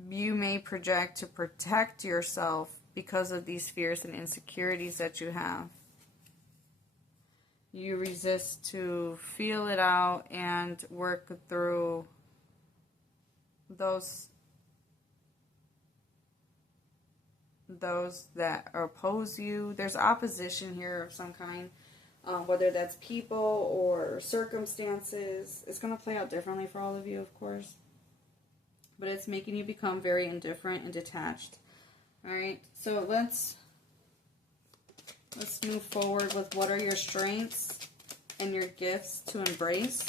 You may project to protect yourself because of these fears and insecurities that you have. You resist to feel it out and work through those that oppose you. There's opposition here of some kind, whether that's people or circumstances. It's going to play out differently for all of you, of course, but it's making you become very indifferent and detached. All right, so let's move forward with what are your strengths and your gifts to embrace.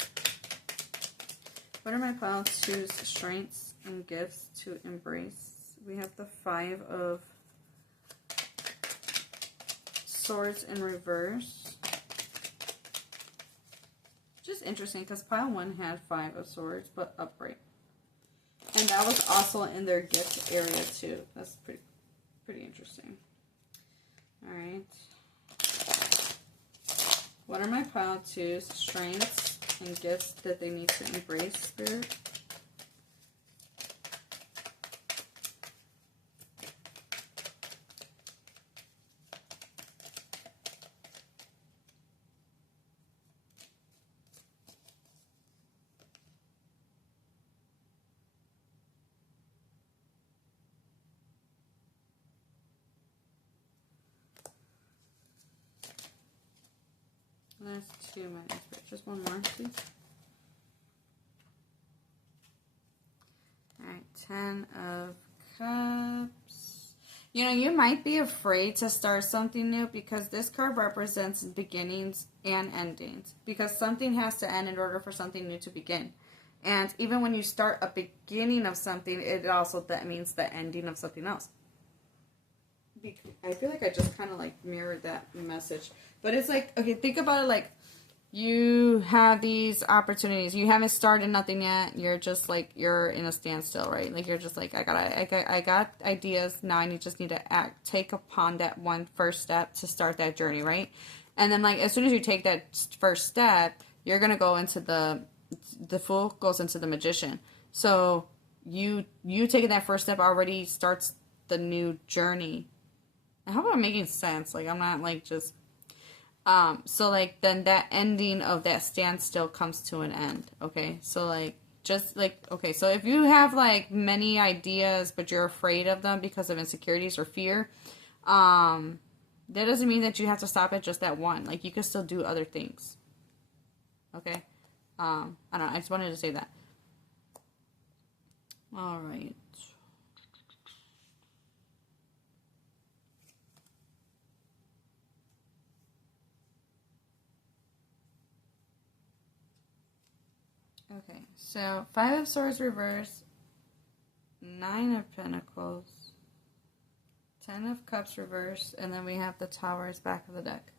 What are my pile two's strengths and gifts to embrace? We have the 5 of Swords in reverse. Just interesting because pile 1 had 5 of Swords, but upright. And that was also in their gift area too. That's pretty interesting. All right. What are my pile two's strengths and gifts that they need to embrace, Spirit? That's 2, my Spirit. Just one more, please. Alright, 10 of Cups. You know, you might be afraid to start something new because this card represents beginnings and endings. Because something has to end in order for something new to begin. And even when you start a beginning of something, it also that means the ending of something else. I feel like I just kind of like mirrored that message. But it's like, okay, think about it like you have these opportunities. You haven't started nothing yet. You're just like, you're in a standstill, right? Like you're just like, I got ideas. Now I just need to take upon that one first step to start that journey, right? And then like, as soon as you take that first step, you're going to go into the Fool goes into the Magician. So you taking that first step already starts the new journey. I hope I'm making sense. Like, I'm not, like, just... so, like, then that ending of that standstill comes to an end, okay? So, like, just, like... Okay, so if you have, like, many ideas, but you're afraid of them because of insecurities or fear, that doesn't mean that you have to stop at just that one. Like, you can still do other things. Okay? I don't know. I just wanted to say that. All right. Okay, so 5 of Swords reverse, 9 of Pentacles, 10 of Cups reverse, and then we have the Tower is back of the deck.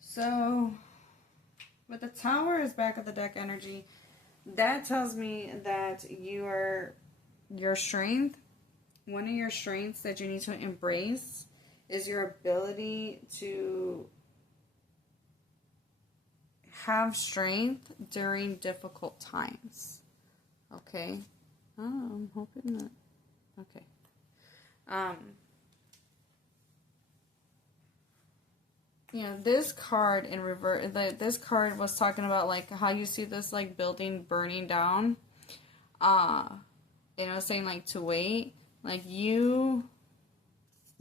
So, with the Tower is back of the deck energy, that tells me that your strength, one of your strengths that you need to embrace is your ability to have strength during difficult times. Okay. Oh, I'm hoping that. Okay. this card in reverse, this card was talking about, like, how you see this, like, building burning down. And it was saying, like, to wait. Like, you,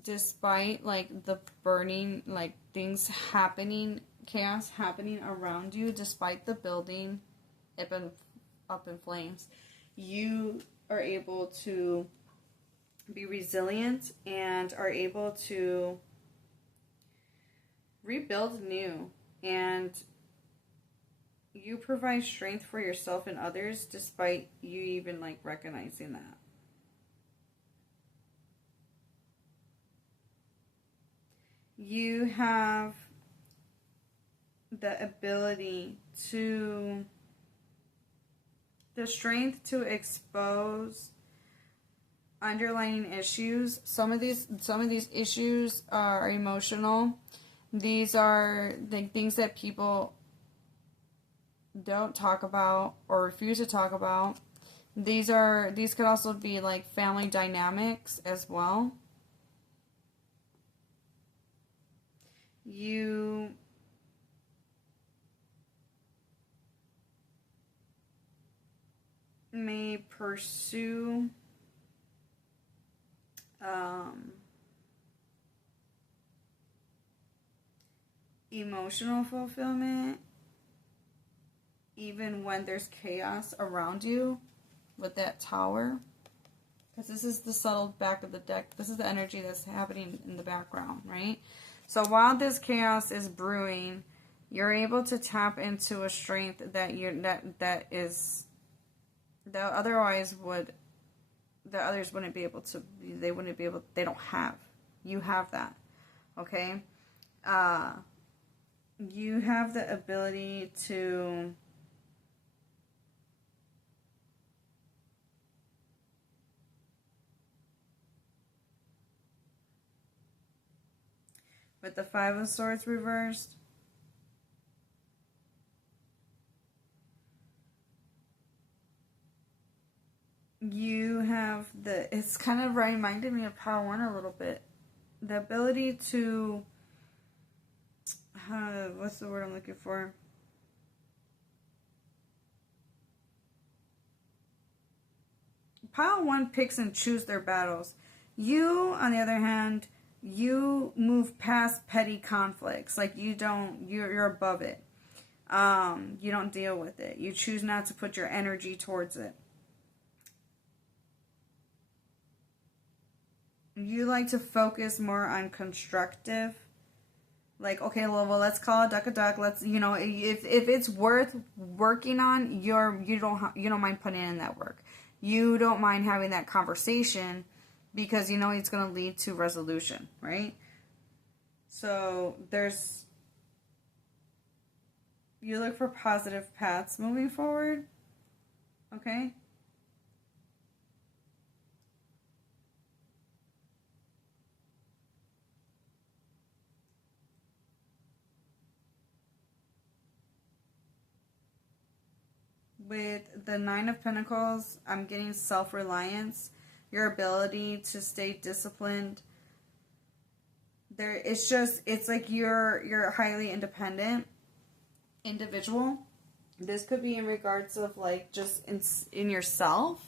despite, like, the burning, like, things happening, chaos happening around you, despite the building up in flames, you are able to be resilient and are able to rebuild new, and you provide strength for yourself and others despite you even, like, recognizing that. You have the ability to, the strength to expose underlying issues. Some of these issues are emotional. These are the things that people don't talk about or refuse to talk about. These could also be, like, family dynamics as well. You may pursue emotional fulfillment even when there's chaos around you with that Tower. Because this is the subtle back of the deck. This is the energy that's happening in the background, right? So while this chaos is brewing, you're able to tap into a strength that otherwise would, that others wouldn't be able to, they don't have. You have that, okay? You have the ability to with the Five of Swords reversed, you have it's kind of reminded me of Power One a little bit. The ability to, what's the word I'm looking for? Pile One picks and chooses their battles. You, on the other hand, you move past petty conflicts. Like, you're above it. You don't deal with it. You choose not to put your energy towards it. You like to focus more on constructive. Like, okay, well, let's call a duck a duck. Let's, if it's worth working on, you don't mind putting in that work. You don't mind having that conversation because it's going to lead to resolution, right? So you look for positive paths moving forward, okay? With the Nine of Pentacles, I'm getting self-reliance, your ability to stay disciplined. It's like you're a highly independent individual. This could be in regards of, like, just in yourself,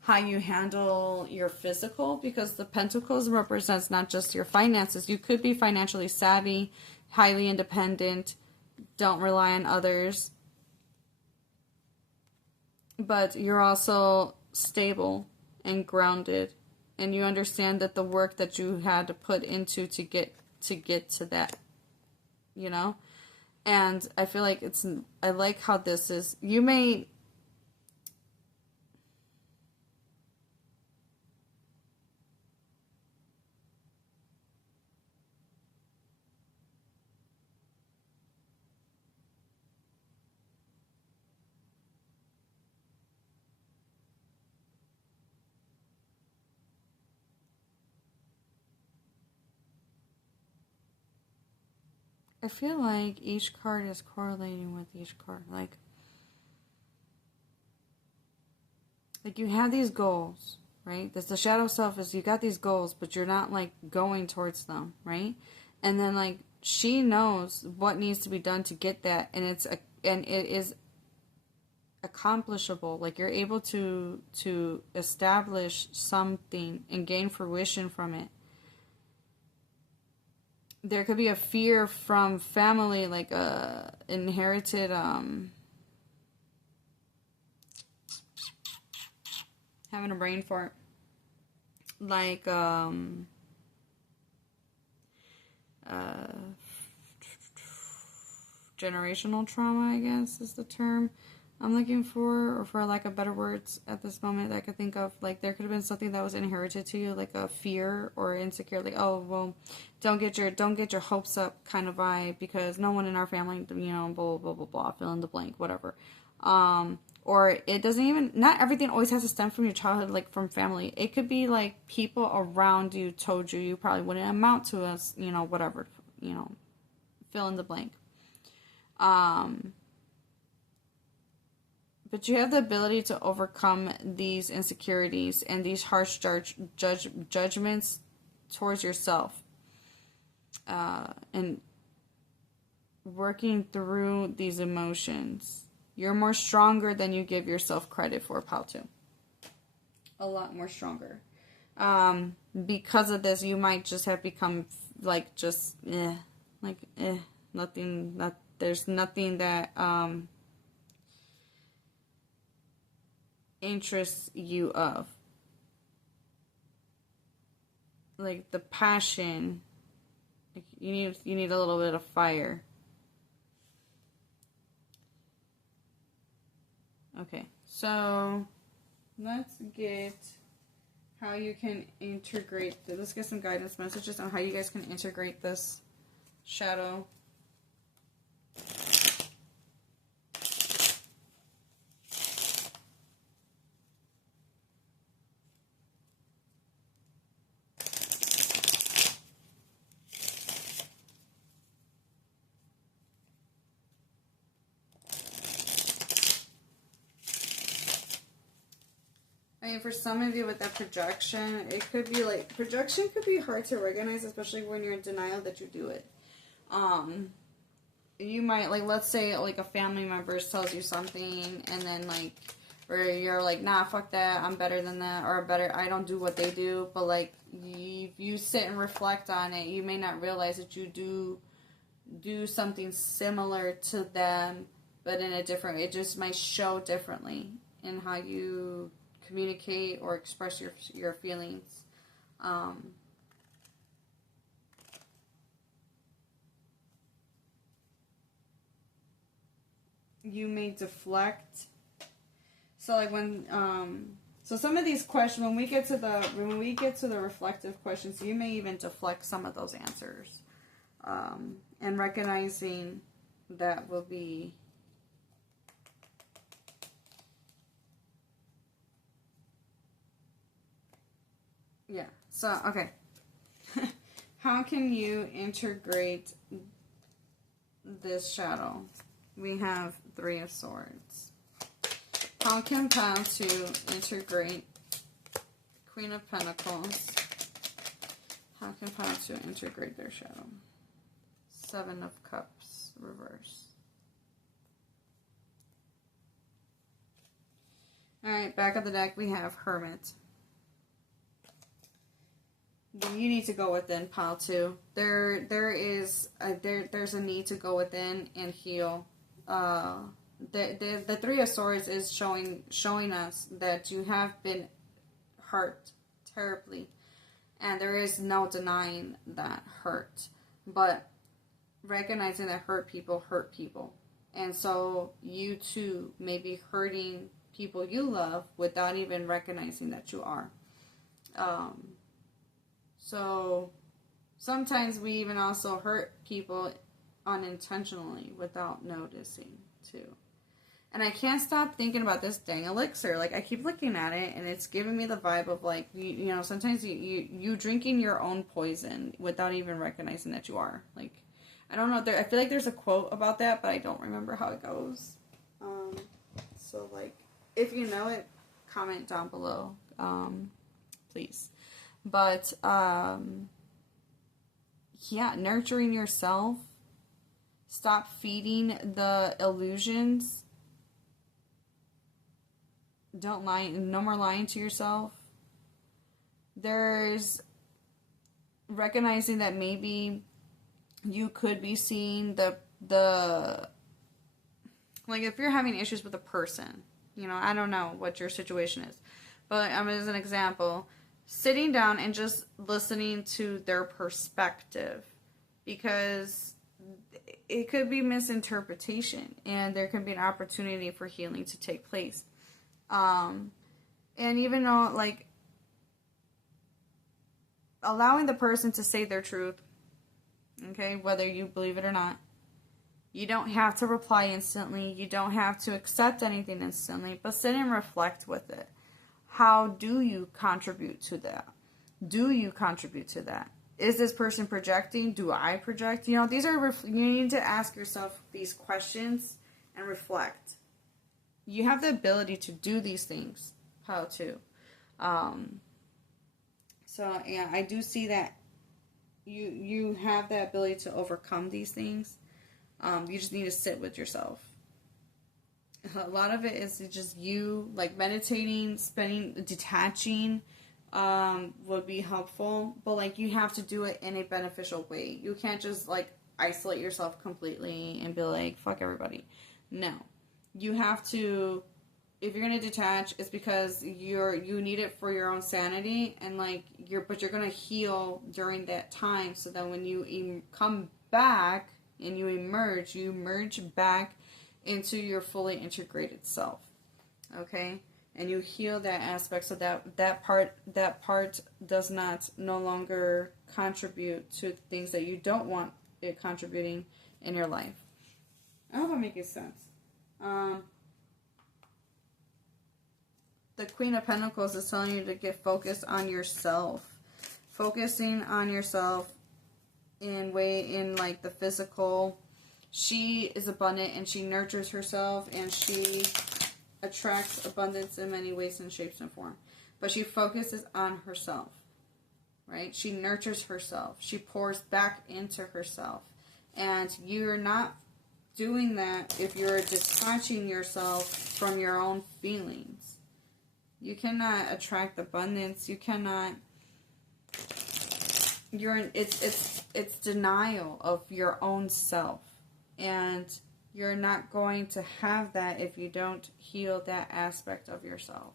how you handle your physical, because the Pentacles represents not just your finances. You could be financially savvy, highly independent, don't rely on others, but you're also stable and grounded, and you understand that the work that you had to put into to get to that, and I feel like I like how this is, you may, I feel like each card is correlating with each card. Like you have these goals, right? That's the shadow self, is you got these goals, but you're not, like, going towards them, right? And then, like, she knows what needs to be done to get that, and it is accomplishable. Like, you're able to establish something and gain fruition from it. There could be a fear from family, like a inherited having a brain fart, like generational trauma, I guess is the term I'm looking for, or for lack of better words at this moment that I could think of. Like, there could have been something that was inherited to you, like a fear or insecure, like, oh, well, don't get your hopes up kind of vibe, because no one in our family, you know, blah blah blah blah, fill in the blank, whatever. Or it doesn't even, not everything always has to stem from your childhood, like from family. It could be like people around you told you probably wouldn't amount to us, you know, whatever, you know, fill in the blank. But you have the ability to overcome these insecurities and these harsh judgments towards yourself. And working through these emotions. You're more stronger than you give yourself credit for, pal, too. A lot more stronger. Because of this, you might just have become like just nothing. There's nothing that interests you of, like the passion. Like you need a little bit of fire. Okay, so let's get how you can integrate. Let's get some guidance messages on how you guys can integrate this shadow. I mean, for some of you with that projection, it could be like, projection could be hard to recognize, especially when you're in denial that you do it. You might, like, let's say, like, a family member tells you something, and then, like, where you're like, nah, fuck that, I'm better than that, or I don't do what they do, but, like, you sit and reflect on it, you may not realize that you do something similar to them, but in a different, it just might show differently in how you communicate or express your feelings. You may deflect. So like when so some of these questions, when we get to the reflective questions, you may even deflect some of those answers. And recognizing that will be yeah. So, okay. How can you integrate this shadow? We have Three of Swords. How can Pal-2 integrate Queen of Pentacles? How can Pal-2 integrate their shadow? Seven of Cups, reverse. Alright, back of the deck we have Hermit. You need to go within, Pal-2. There's a need to go within and heal. The Three of Swords is showing us that you have been hurt terribly, and there is no denying that hurt. But recognizing that hurt people, and so you too may be hurting people you love without even recognizing that you are. So sometimes we even also hurt people unintentionally without noticing too. And I can't stop thinking about this dang elixir. Like, I keep looking at it and it's giving me the vibe of like, you know, sometimes you drinking your own poison without even recognizing that you are. Like, I don't know, I feel like there's a quote about that, but I don't remember how it goes. So like, if you know it, comment down below, please. But yeah, nurturing yourself. Stop feeding the illusions. Don't lie. No more lying to yourself. There's recognizing that maybe you could be seeing the like if you're having issues with a person, I don't know what your situation is, but as an example, sitting down and just listening to their perspective, because it could be misinterpretation and there can be an opportunity for healing to take place. And even though, like, allowing the person to say their truth, okay, whether you believe it or not. You don't have to reply instantly. You don't have to accept anything instantly, but sit and reflect with it. How do you contribute to that? Do you contribute to that? Is this person projecting? Do I project? These are, you need to ask yourself these questions and reflect. You have the ability to do these things. How to. So, yeah, I do see that you have the ability to overcome these things. You just need to sit with yourself. A lot of it is just you, like meditating, detaching, would be helpful. But like you have to do it in a beneficial way. You can't just like isolate yourself completely and be like, fuck everybody. No. You have to, if you're gonna detach, it's because you need it for your own sanity, and like but you're gonna heal during that time, so that when you come back and you merge back into your fully integrated self. Okay? And you heal that aspect so that part does not no longer contribute to things that you don't want it contributing in your life. I hope I'm making sense. The Queen of Pentacles is telling you to get focused on yourself. Focusing on yourself in like the physical. She is abundant and she nurtures herself and she attracts abundance in many ways and shapes and form. But she focuses on herself, right? She nurtures herself. She pours back into herself. And you're not doing that if you're detaching yourself from your own feelings. You cannot attract abundance. You cannot. It's denial of your own self, and you're not going to have that if you don't heal that aspect of yourself.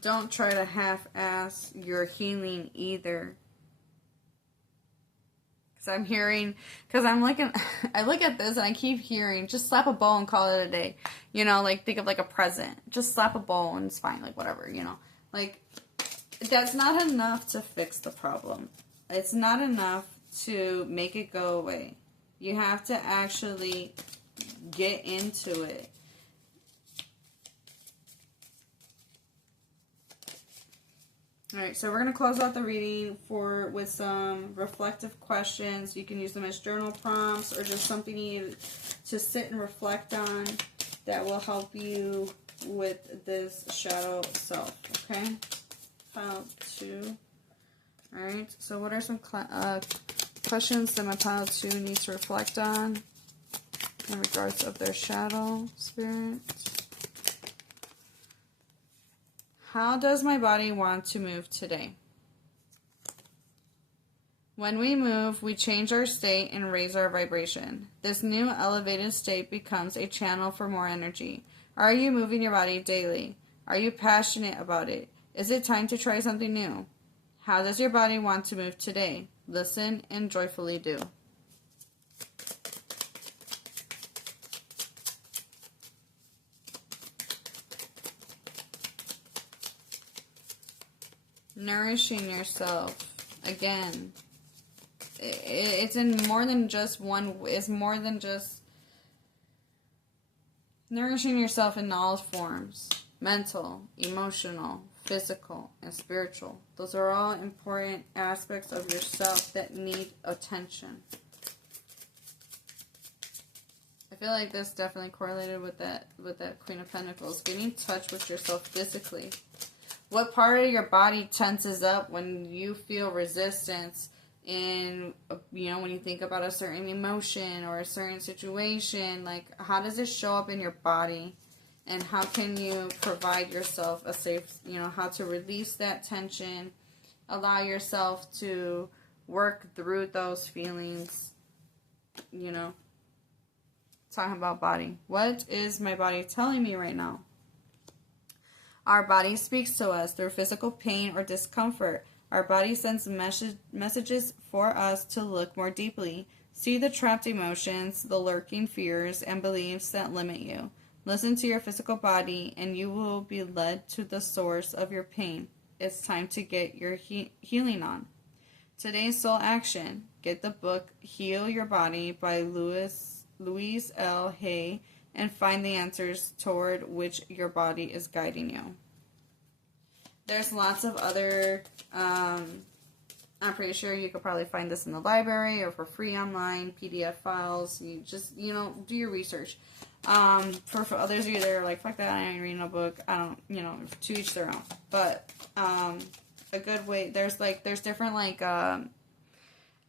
Don't try to half-ass your healing either. Because I look at this and I keep hearing, just slap a bow and call it a day. Like think of like a present. Just slap a bow and it's fine, like whatever, Like, that's not enough to fix the problem. It's not enough to make it go away. You have to actually get into it. Alright, so we're going to close out the reading with some reflective questions. You can use them as journal prompts or just something you need to sit and reflect on that will help you with this shadow self, okay? Pile 2. Alright, so what are some questions that my pile 2 needs to reflect on in regards of their shadow spirit? How does my body want to move today? When we move, we change our state and raise our vibration. This new elevated state becomes a channel for more energy. Are you moving your body daily? Are you passionate about it? Is it time to try something new? How does your body want to move today? Listen and joyfully do. Nourishing yourself. Again, it's in more than just one. It's more than just nourishing yourself in all forms: mental, emotional, physical, and spiritual. Those are all important aspects of yourself that need attention. I feel like this definitely correlated with that Queen of Pentacles. Get in touch with yourself physically. What part of your body tenses up when you feel resistance in, when you think about a certain emotion or a certain situation? Like, how does it show up in your body? And how can you provide yourself a safe, how to release that tension, allow yourself to work through those feelings, Talking about body. What is my body telling me right now? Our body speaks to us through physical pain or discomfort. Our body sends messages for us to look more deeply. See the trapped emotions, the lurking fears, and beliefs that limit you. Listen to your physical body, and you will be led to the source of your pain. It's time to get your healing on. Today's soul action. Get the book Heal Your Body by Louise L. Hay and find the answers toward which your body is guiding you. There's lots of other, I'm pretty sure you could probably find this in the library or for free online, PDF files. You just, do your research. For others of you that are like, fuck that, I ain't reading a book. I don't, to each their own. But, a good way, there's different,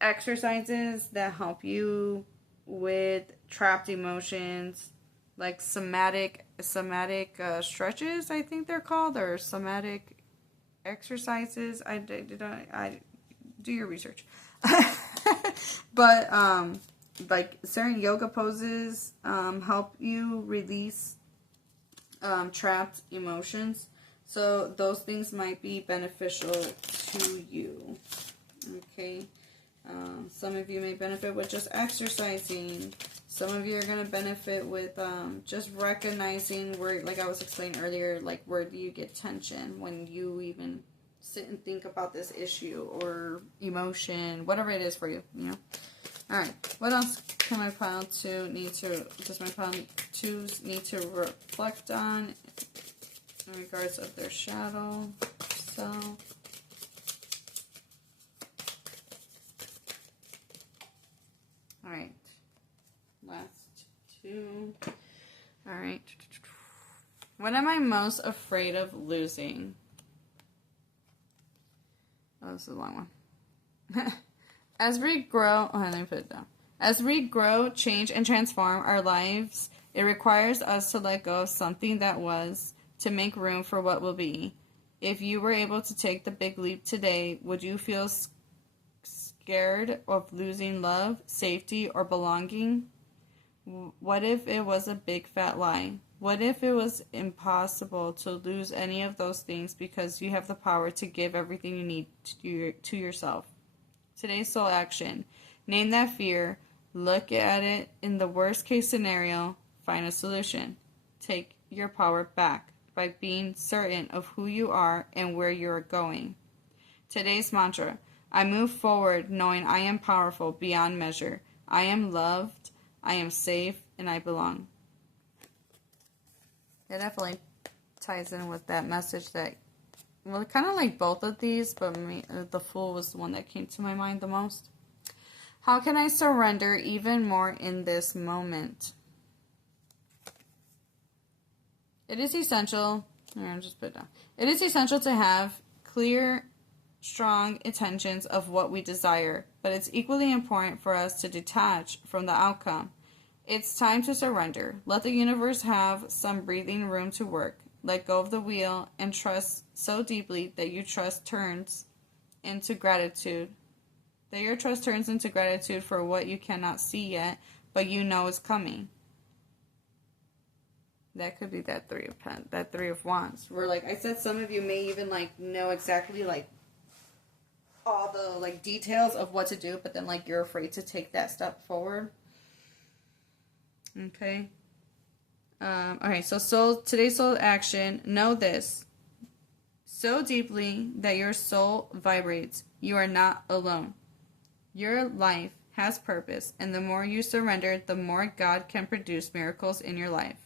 exercises that help you with trapped emotions, like somatic stretches, I think they're called, or somatic exercises. I do your research. But certain yoga poses help you release trapped emotions. So those things might be beneficial to you. Okay. Some of you may benefit with just exercising. Some of you are going to benefit with just recognizing where, like I was explaining earlier, like where do you get tension when you even sit and think about this issue or emotion, whatever it is for you, Alright, what else can my pile 2 does my pile 2s need to reflect on in regards of their shadow self? Alright, last 2. Alright, what am I most afraid of losing? Oh, this is a long one. As we grow, let me put it down. As we grow, change, and transform our lives, it requires us to let go of something that was to make room for what will be. If you were able to take the big leap today, would you feel scared of losing love, safety, or belonging? What if it was a big fat lie? What if it was impossible to lose any of those things because you have the power to give everything you need to yourself? Today's soul action. Name that fear. Look at it in the worst case scenario. Find a solution. Take your power back by being certain of who you are and where you are going. Today's mantra. I move forward knowing I am powerful beyond measure. I am loved, I am safe, and I belong. It definitely ties in with that message that, well, kind of like both of these, but the Fool was the one that came to my mind the most. How can I surrender even more in this moment? It is essential. I'll just put it down. It is essential to have clear, strong intentions of what we desire, but it's equally important for us to detach from the outcome. It's time to surrender. Let the universe have some breathing room to work. Let go of the wheel and trust so deeply that your trust turns into gratitude. That your trust turns into gratitude for what you cannot see yet, but you know is coming. That could be that Three of Wands. Where, like I said, some of you may even know exactly all the details of what to do, but then you're afraid to take that step forward. Okay. Okay, so today's soul action, know this so deeply that your soul vibrates. You are not alone. Your life has purpose, and the more you surrender, the more God can produce miracles in your life.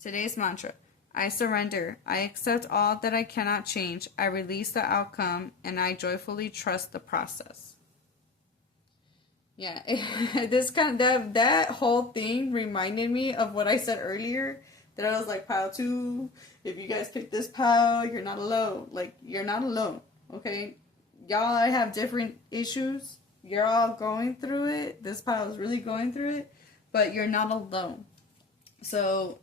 Today's mantra: I surrender. I accept all that I cannot change. I release the outcome, and I joyfully trust the process. Yeah, this kind of that whole thing reminded me of what I said earlier. That I was like, pile 2. If you guys pick this pile, you're not alone. Like, you're not alone. Okay, y'all have different issues. You're all going through it. This pile is really going through it, but you're not alone. So,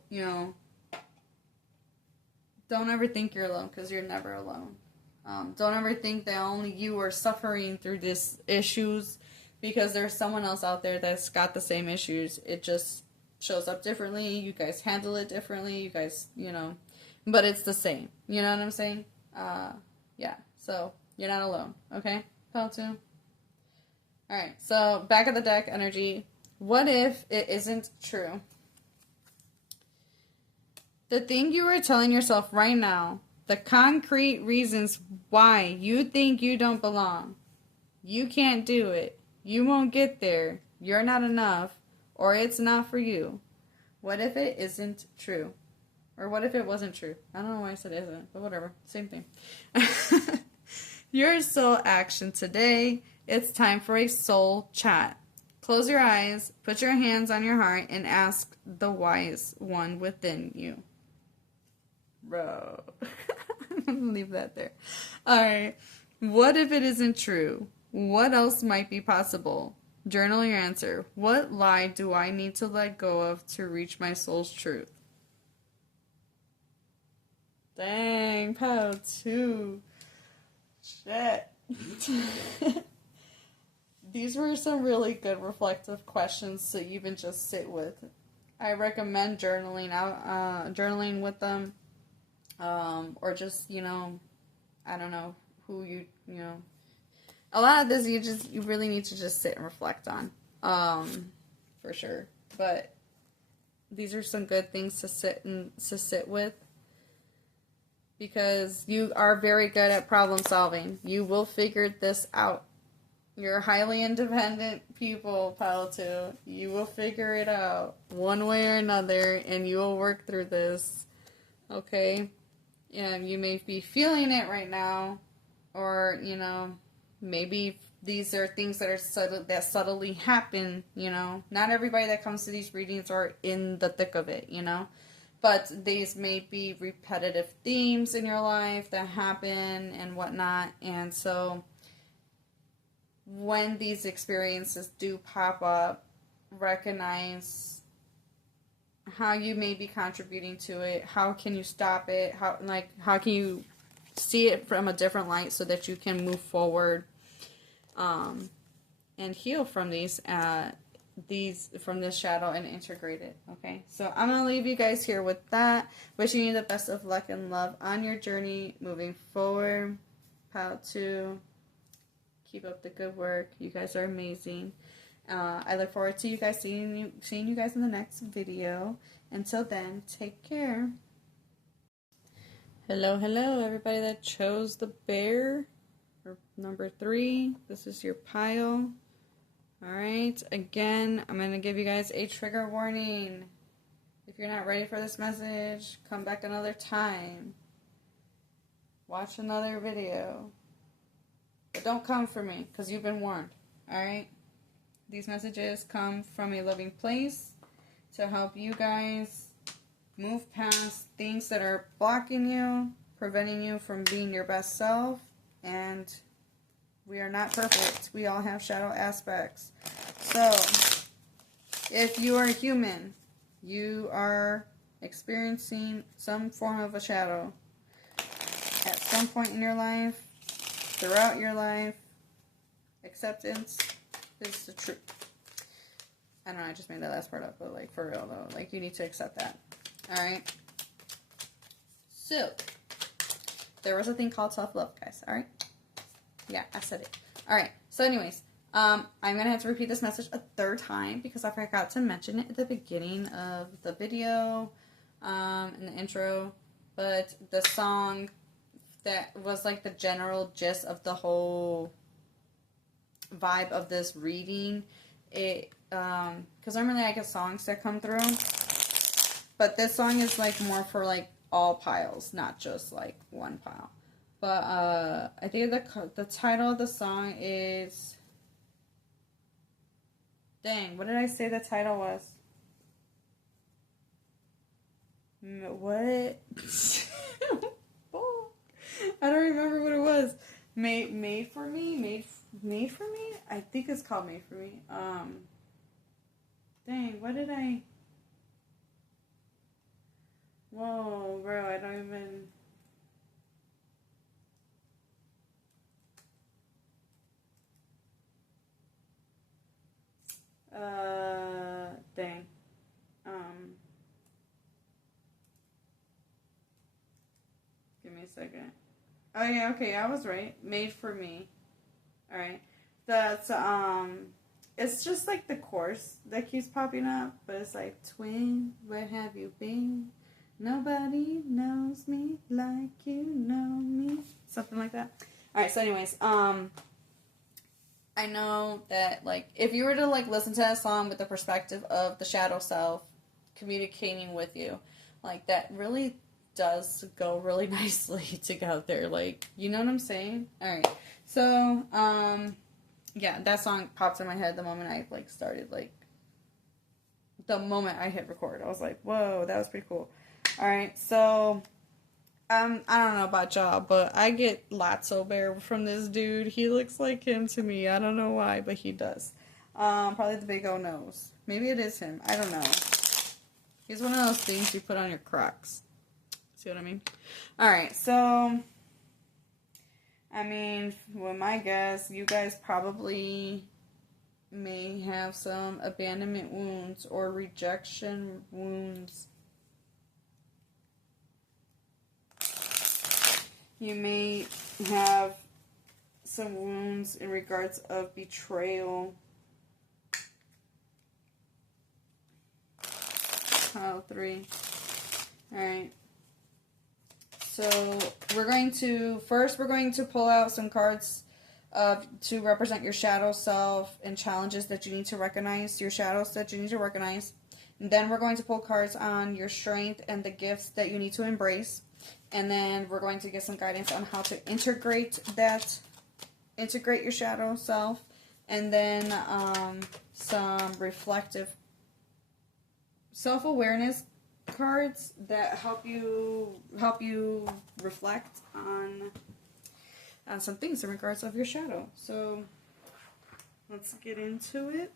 don't ever think you're alone, because you're never alone. Don't ever think that only you are suffering through these issues, because there's someone else out there that's got the same issues. It just shows up differently. You guys handle it differently. You guys, but it's the same. You know what I'm saying? Yeah. So you're not alone. Okay? Pile 2. Alright, so back of the deck energy. What if it isn't true? The thing you are telling yourself right now, the concrete reasons why you think you don't belong, you can't do it, you won't get there, you're not enough, or it's not for you. What if it isn't true? Or what if it wasn't true? I don't know why I said isn't, but whatever. Same thing. Your soul action today. It's time for a soul chat. Close your eyes, put your hands on your heart, and ask the wise one within you. Bro. I'm going to leave that there. Alright. What if it isn't true? What else might be possible? Journal your answer. What lie do I need to let go of to reach my soul's truth? Dang, pile 2. Shit. These were some really good reflective questions to even just sit with. I recommend journaling with them, or just, I don't know who a lot of this you really need to just sit and reflect on, for sure. But these are some good things to sit with, because you are very good at problem solving. You will figure this out. You're highly independent people, pile 2. You will figure it out one way or another, and you will work through this. Okay? And you may be feeling it right now, or, maybe these are things that are subtly happen, Not everybody that comes to these readings are in the thick of it, But these may be repetitive themes in your life that happen and whatnot, and so when these experiences do pop up, recognize how you may be contributing to it. How can you stop it? How can you see it from a different light so that you can move forward, and heal from from this shadow and integrate it. Okay, so I'm gonna leave you guys here with that. Wishing you the best of luck and love on your journey moving forward. Pile 2. Keep up the good work. You guys are amazing. I look forward to you guys seeing you guys in the next video. Until then, take care. Hello, everybody that chose the bear, or number 3. This is your pile. Alright, again, I'm going to give you guys a trigger warning. If you're not ready for this message, come back another time. Watch another video. But don't come for me, because you've been warned. Alright? These messages come from a loving place to help you guys move past things that are blocking you, preventing you from being your best self, and we are not perfect. We all have shadow aspects. So, if you are human, you are experiencing some form of a shadow at some point in your life, throughout your life. Acceptance is the truth. I don't know, I just made that last part up, but for real though, you need to accept that. Alright? So, there was a thing called self-love, guys, alright? Yeah, I said it. Alright, so anyways, I'm going to have to repeat this message a 3rd time because I forgot to mention it at the beginning of the video, in the intro, but the song that was the general gist of the whole vibe of this reading. It, because normally I get songs that come through, but this song is like more for like all piles, not just like one pile. But I think the title of the song is, dang, what did I say the title was? What? I don't remember what it was. Made for me? Made for me? I think it's called Made for Me. Dang, what did I... Whoa, bro, I don't even... Dang. Give me a second. Oh yeah, okay, I was right. Made for Me. Alright. That's, it's just like the chorus that keeps popping up, but it's like, twin, where have you been? Nobody knows me like you know me. Something like that. Alright, so anyways, I know that, like, if you were to, like, listen to that song with the perspective of the shadow self communicating with you, like, that really does go really nicely together. Like, you know what I'm saying? Alright, so, yeah, that song popped in my head the moment I, like, started, like, the moment I hit record. I was like, whoa, that was pretty cool. Alright, so... I don't know about y'all, but I get Lotso Bear from this dude. He looks like him to me. I don't know why, but he does. Probably the big old nose. Maybe it is him. I don't know. He's one of those things you put on your Crocs. See what I mean? Alright, so... I mean, with my guess, you guys probably may have some abandonment wounds or rejection wounds. You may have some wounds in regards of betrayal. Pile 3. Alright. So, we're going to pull out some cards to represent your shadow self and challenges that you need to recognize, your shadows that you need to recognize. And then we're going to pull cards on your strength and the gifts that you need to embrace. And then we're going to get some guidance on how to integrate your shadow self. And then some reflective self-awareness cards that help you reflect on some things in regards of your shadow. So let's get into it.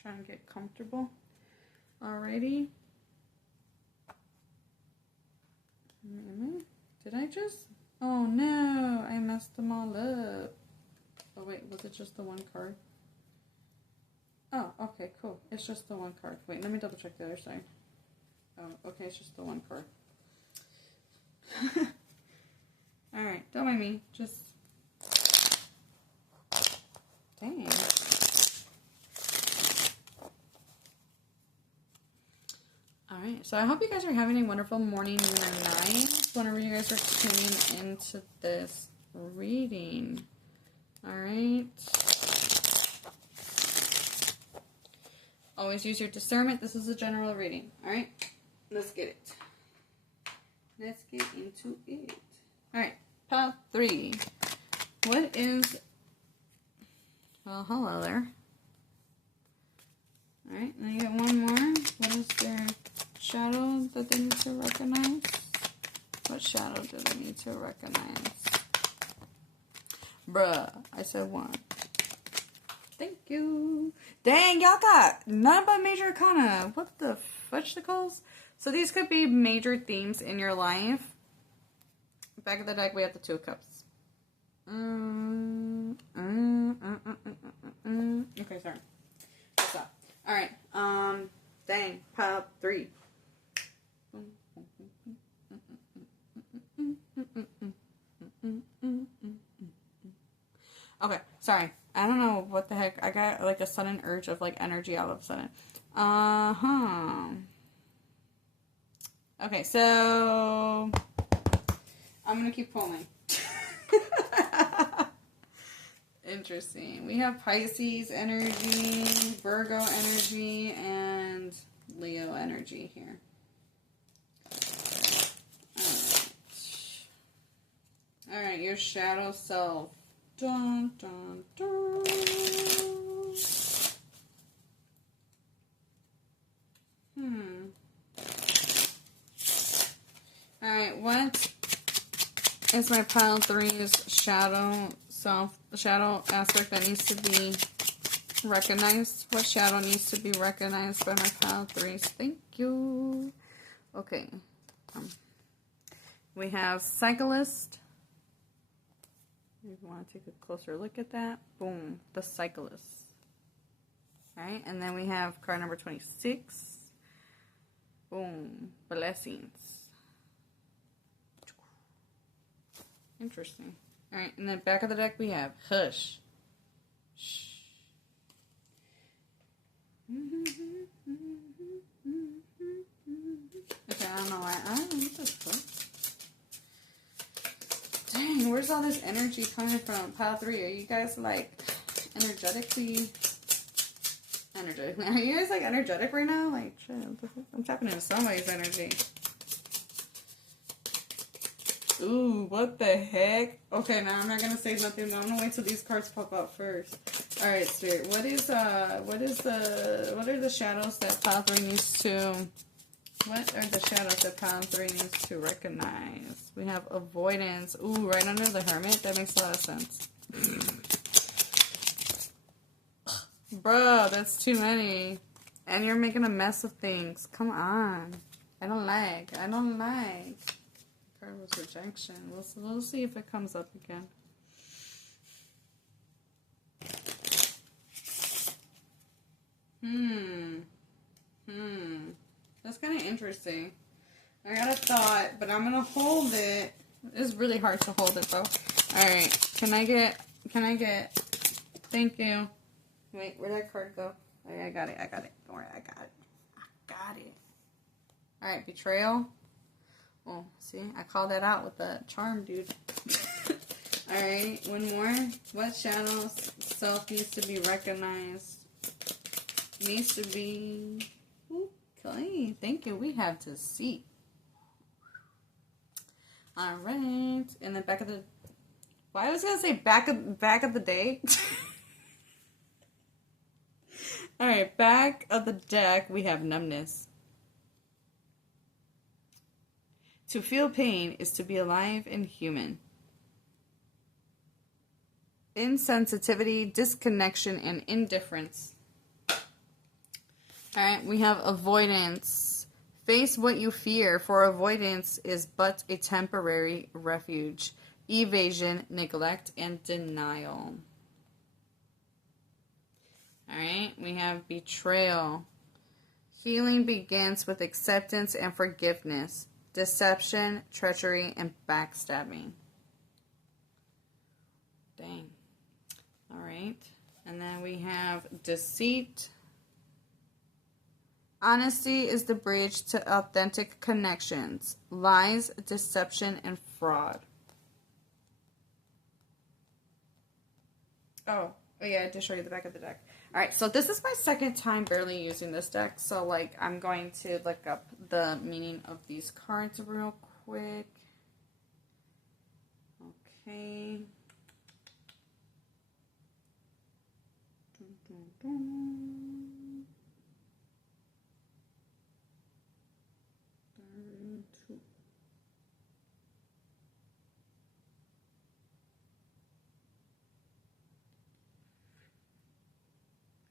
Try and get comfortable. Alrighty. Did I just? Oh no, I messed them all up. Oh wait, was it just the one card? Oh, okay, cool. It's just the one card. Wait, let me double check the other side. Oh, okay, it's just the one card. Alright, don't mind me. Just... Dang. Alright, so I hope you guys are having a wonderful morning or night whenever you guys are tuning into this reading. Alright. Always use your discernment. This is a general reading. Alright, let's get it. Let's get into it. Alright, pile 3. What is... Well, hello there. Alright, now you get one more. What is their shadow that they need to recognize? What shadow do they need to recognize? Bruh, I said one. Thank you. Dang, y'all got none but major arcana. What the fudgesicles? So these could be major themes in your life. Back of the deck, we have the Two of Cups. Okay, sorry. What's up? Alright, dang, pile 3. Okay, sorry. I don't know what the heck. I got like a sudden urge of like energy all of a sudden. Okay, so I'm gonna keep pulling. interesting. We have Pisces energy, Virgo energy, and Leo energy here. Alright, your shadow self. Dun, dun, dun. Alright, what is my pile 3's shadow self, shadow aspect that needs to be recognized? What shadow needs to be recognized by my pile 3's? Thank you. Okay. We have cyclist. If you want to take a closer look at that. Boom. The cyclist. Alright, and then we have card number 26. Boom. Blessings. Interesting. Alright, and then back of the deck we have Hush. Shh. Okay, I don't know why. I don't know what this is. Dang, where's all this energy coming from? Pile 3, are you guys like energetically? Are you guys like energetic right now? Like, shit, I'm tapping into somebody's energy. Ooh, what the heck? Okay, now I'm not gonna say nothing. I'm gonna wait till these cards pop out first. All right, Spirit. What are the shadows that pile 3 needs to? What are the shadows that pile 3 needs to recognize? We have avoidance. Ooh, right under the Hermit. That makes a lot of sense. Bro, that's too many. And you're making a mess of things. Come on. I don't like. Card was rejection. We'll see if it comes up again. That's kind of interesting. I got a thought, but I'm gonna hold it. It's really hard to hold it though. Alright, can I get, thank you. Wait, where'd that card go? Oh yeah, I got it. Don't worry, I got it. Alright, betrayal. Oh, see, I called that out with the charm, dude. Alright, one more. What shadow self needs to be recognized? Needs to be... Okay, thank you. We have to see. Alright, and then back of the... Well, I was going to say back of the day. Alright, back of the deck, we have numbness. To feel pain is to be alive and human. Insensitivity, disconnection, and indifference. Alright, we have avoidance. Face what you fear, for avoidance is but a temporary refuge. Evasion, neglect, and denial. Alright, we have betrayal. Healing begins with acceptance and forgiveness. Deception, treachery, and backstabbing. Dang. Alright, and then we have deceit. Honesty is the bridge to authentic connections. Lies, deception, and fraud. Oh yeah, I did show you the back of the deck. Alright, so this is my second time barely using this deck. So, like, I'm going to look up the meaning of these cards real quick. Okay. Dun, dun, dun.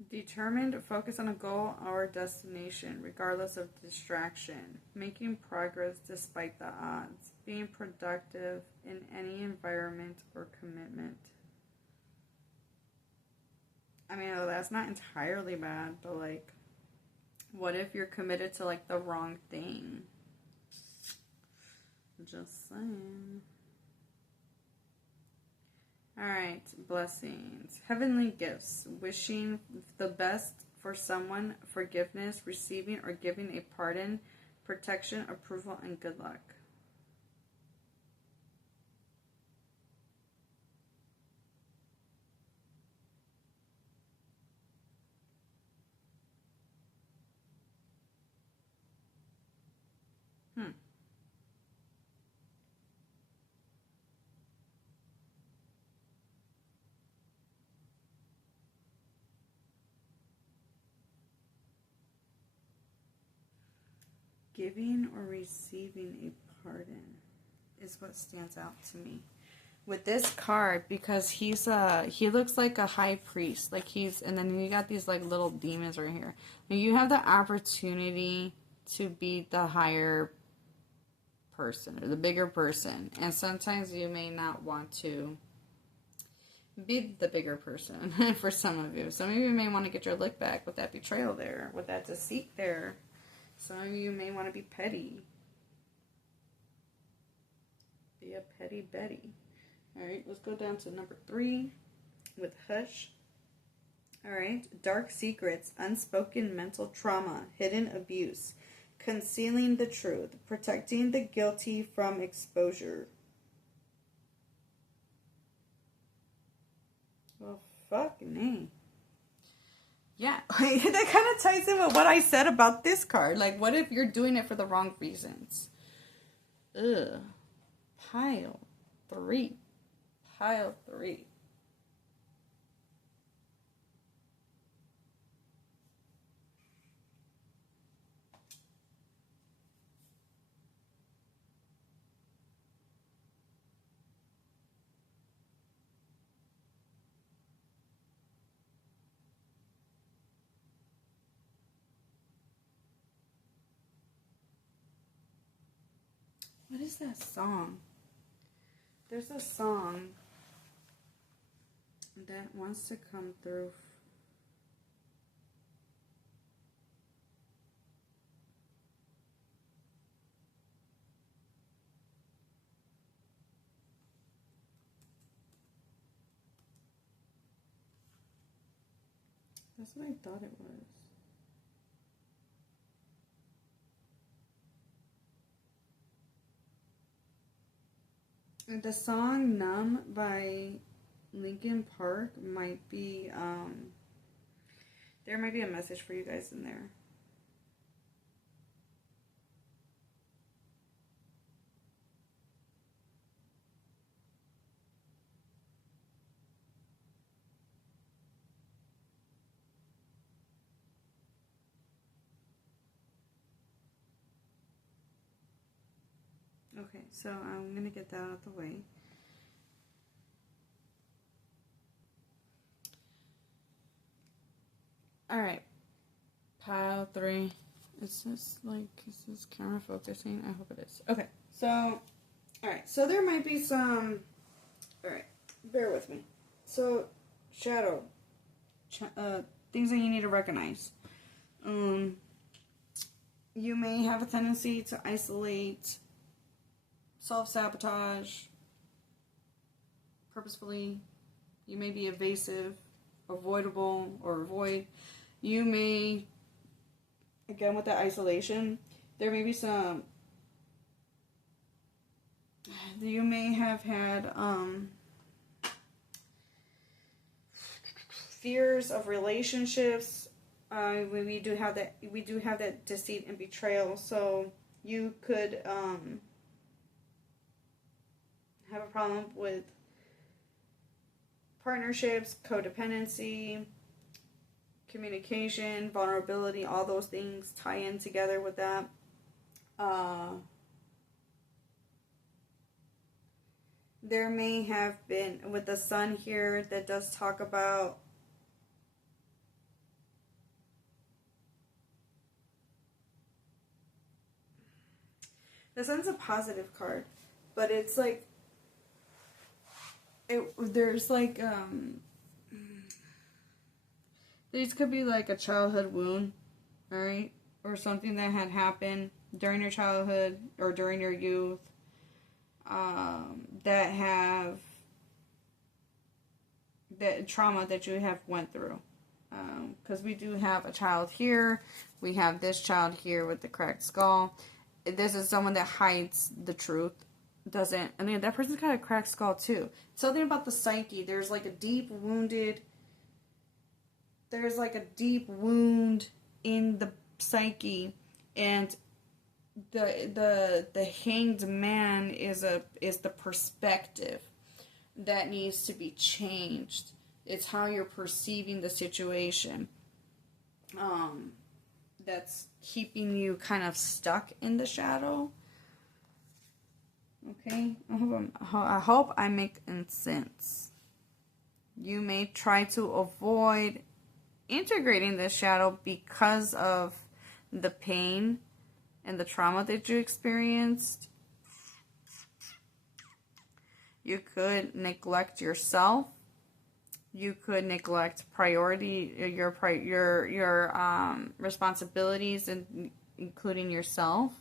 Determined, focus on a goal or destination, regardless of distraction. Making progress despite the odds. Being productive in any environment or commitment. I mean, that's not entirely bad, but, like, what if you're committed to, like, the wrong thing? Just saying. Alright, blessings. Heavenly gifts. Wishing the best for someone, forgiveness, receiving or giving a pardon, protection, approval, and good luck. Giving or receiving a pardon is what stands out to me with this card, because he looks like a high priest, like and then you got these like little demons right here. And you have the opportunity to be the higher person or the bigger person, and sometimes you may not want to be the bigger person. For some of you may want to get your lick back with that betrayal there, with that deceit there. Some of you may want to be petty. Be a petty Betty. Alright, let's go down to number 3 with Hush. Alright, dark secrets, unspoken mental trauma, hidden abuse, concealing the truth, protecting the guilty from exposure. Well, fuck me. Yeah, that kind of ties in with what I said about this card. Like, what if you're doing it for the wrong reasons? Ugh. Pile 3. Pile 3. What is that song? There's a song that wants to come through. That's what I thought it was. The song Numb by Linkin Park might be, there might be a message for you guys in there. Okay, so I'm going to get that out of the way. Alright, pile 3. Is this camera focusing? I hope it is. Okay, so, alright, so there might be some, alright, bear with me. So, shadow, things that you need to recognize. You may have a tendency to isolate, self-sabotage, purposefully. You may be evasive, avoidable, or avoid. You may, again with that isolation, there may be some, you may have had fears of relationships. We do have that deceit and betrayal, so you could have a problem with partnerships, codependency, communication, vulnerability. All those things tie in together with that. There may have been, with the sun here, that does talk about the sun's a positive card, but it's like there's like these could be like a childhood wound, alright, or something that had happened during your childhood or during your youth, that trauma that you have went through, because we do have a child here, we have this child here with the cracked skull. This is someone that hides the truth. That person's got a cracked skull too. Something about the psyche. There's like a deep wound in the psyche, and the hanged man is the perspective that needs to be changed. It's how you're perceiving the situation. that's keeping you kind of stuck in the shadow. Okay, I hope I'm making sense. You may try to avoid integrating the shadow because of the pain and the trauma that you experienced. You could neglect yourself. You could neglect your responsibilities, and including yourself.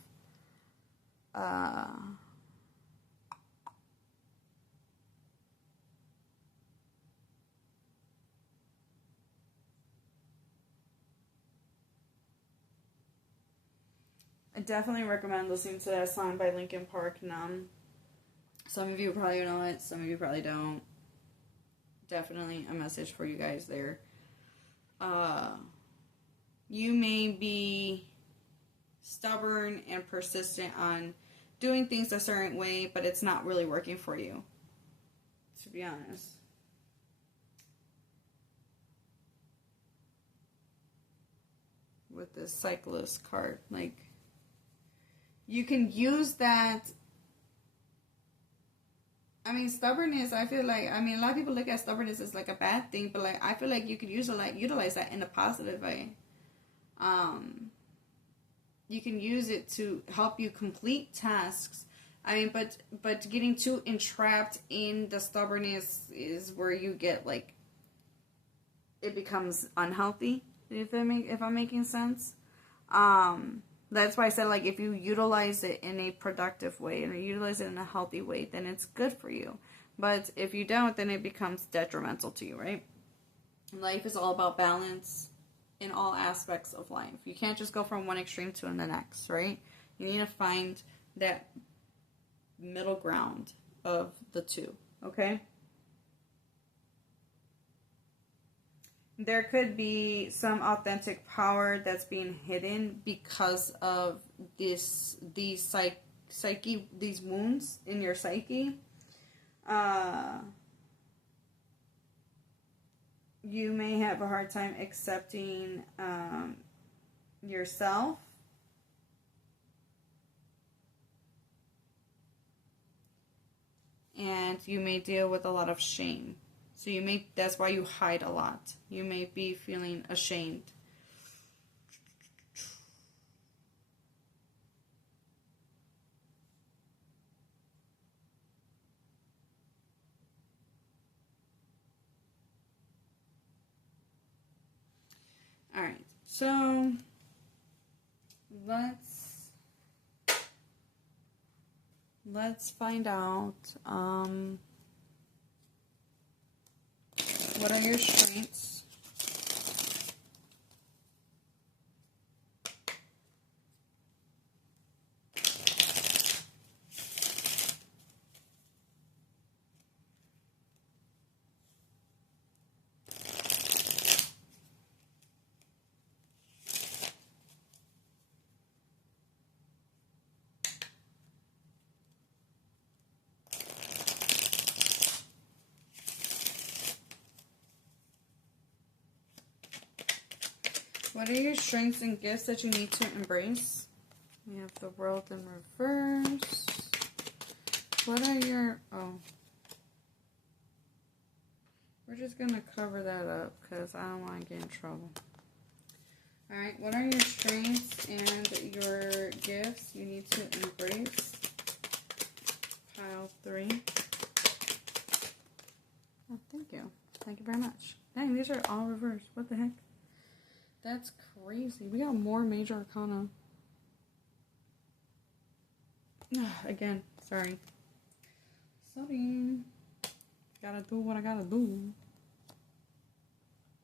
I definitely recommend listening to that song by Linkin Park, Numb. Some of you probably know it, some of you probably don't. Definitely a message for you guys there. You may be stubborn and persistent on doing things a certain way, but it's not really working for you, to be honest. With this cyclist card, like, you can use that. I mean, stubbornness, I feel like, a lot of people look at stubbornness as like a bad thing, but like, I feel like you could utilize that in a positive way. You can use it to help you complete tasks. I mean, but getting too entrapped in the stubbornness is where you get, like, it becomes unhealthy, if I'm making sense. That's why I said, like, if you utilize it in a productive way and you utilize it in a healthy way, then it's good for you. But if you don't, then it becomes detrimental to you, right? Life is all about balance in all aspects of life. You can't just go from one extreme to the next, right? You need to find that middle ground of the two, okay? There could be some authentic power that's being hidden because of these wounds in your psyche. You may have a hard time accepting yourself. And you may deal with a lot of shame. So that's why you hide a lot. You may be feeling ashamed. All right. So let's find out what are your strengths? What are your strengths and gifts that you need to embrace? We have the world in reverse. What are your... Oh. We're just going to cover that up because I don't want to get in trouble. Alright, what are your strengths and your gifts you need to embrace? Pile 3. Oh, thank you. Thank you very much. Dang, these are all reversed. What the heck? That's crazy. We got more major arcana. Again, sorry. Gotta do what I gotta do.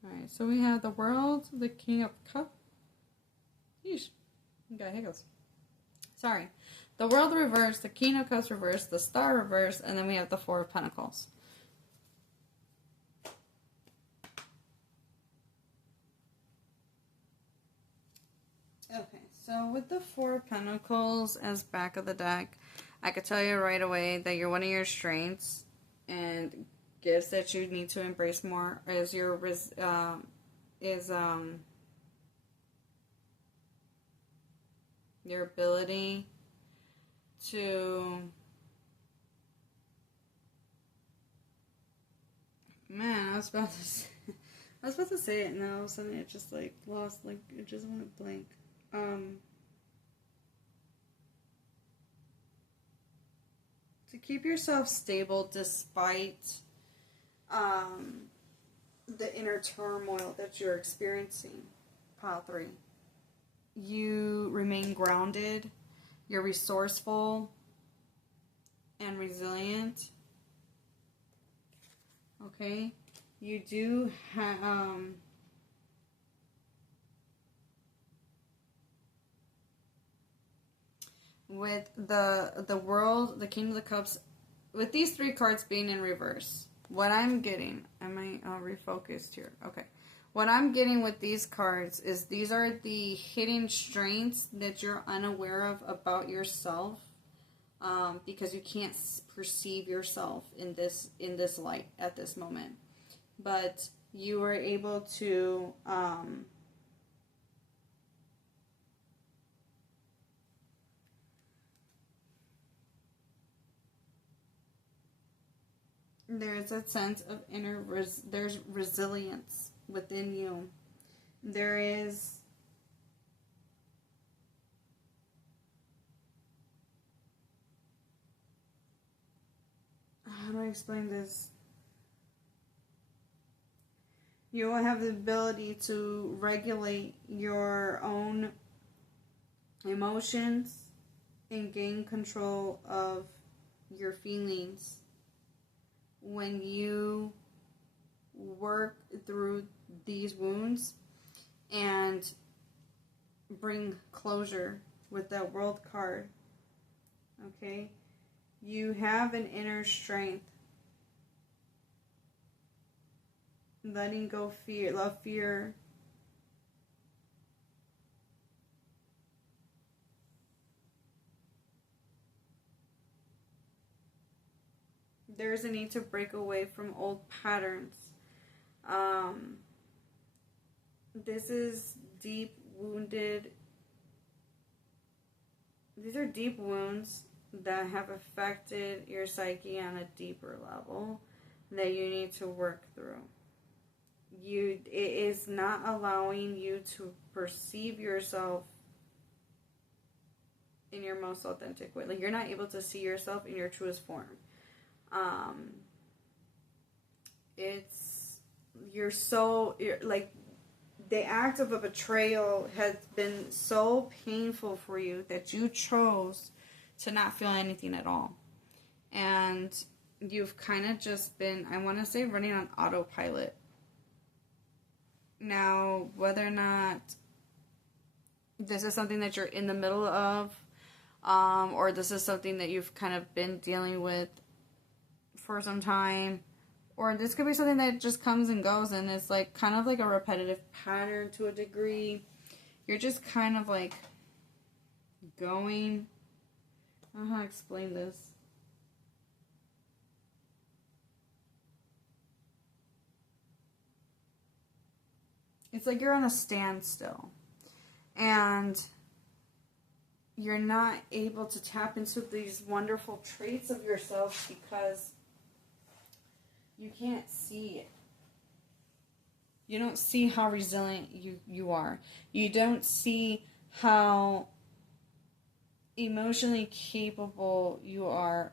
Alright, so we have the world, the king of cups. Yeesh. Got hiccups. Sorry. The world reversed, the king of cups reversed, the star reversed, and then we have the four of pentacles. Okay, so with the Four of Pentacles as back of the deck, I could tell you right away that one of your strengths and gifts that you need to embrace more is your ability to, man, I was about to say it and then all of a sudden it just like lost, like it just went blank. To keep yourself stable despite the inner turmoil that you're experiencing. Pile 3. You remain grounded, you're resourceful and resilient. Okay? You do have with the world, the King of the Cups, with these 3 cards being in reverse, what I'm getting, am I refocused here? Okay. What I'm getting with these cards is these are the hidden strengths that you're unaware of about yourself, because you can't perceive yourself in this light at this moment. But you are able to there's a sense of there's resilience within you. There is how do I explain this? You will have the ability to regulate your own emotions and gain control of your feelings when you work through these wounds and bring closure with that World card. Okay? You have an inner strength. Letting go fear, love fear. There's a need to break away from old patterns. This is deep wounded. These are deep wounds that have affected your psyche on a deeper level that you need to work through. It is not allowing you to perceive yourself in your most authentic way. Like, you're not able to see yourself in your truest form. You're like, the act of a betrayal has been so painful for you that you chose to not feel anything at all. And you've kind of just been, I want to say, running on autopilot. Now, whether or not this is something that you're in the middle of, or this is something that you've kind of been dealing with for some time, or this could be something that just comes and goes and it's like kind of like a repetitive pattern to a degree. You're just kind of like going, I don't know how to explain this. It's like you're on a standstill and you're not able to tap into these wonderful traits of yourself because you can't see it. You don't see how resilient you are. You don't see how emotionally capable you are,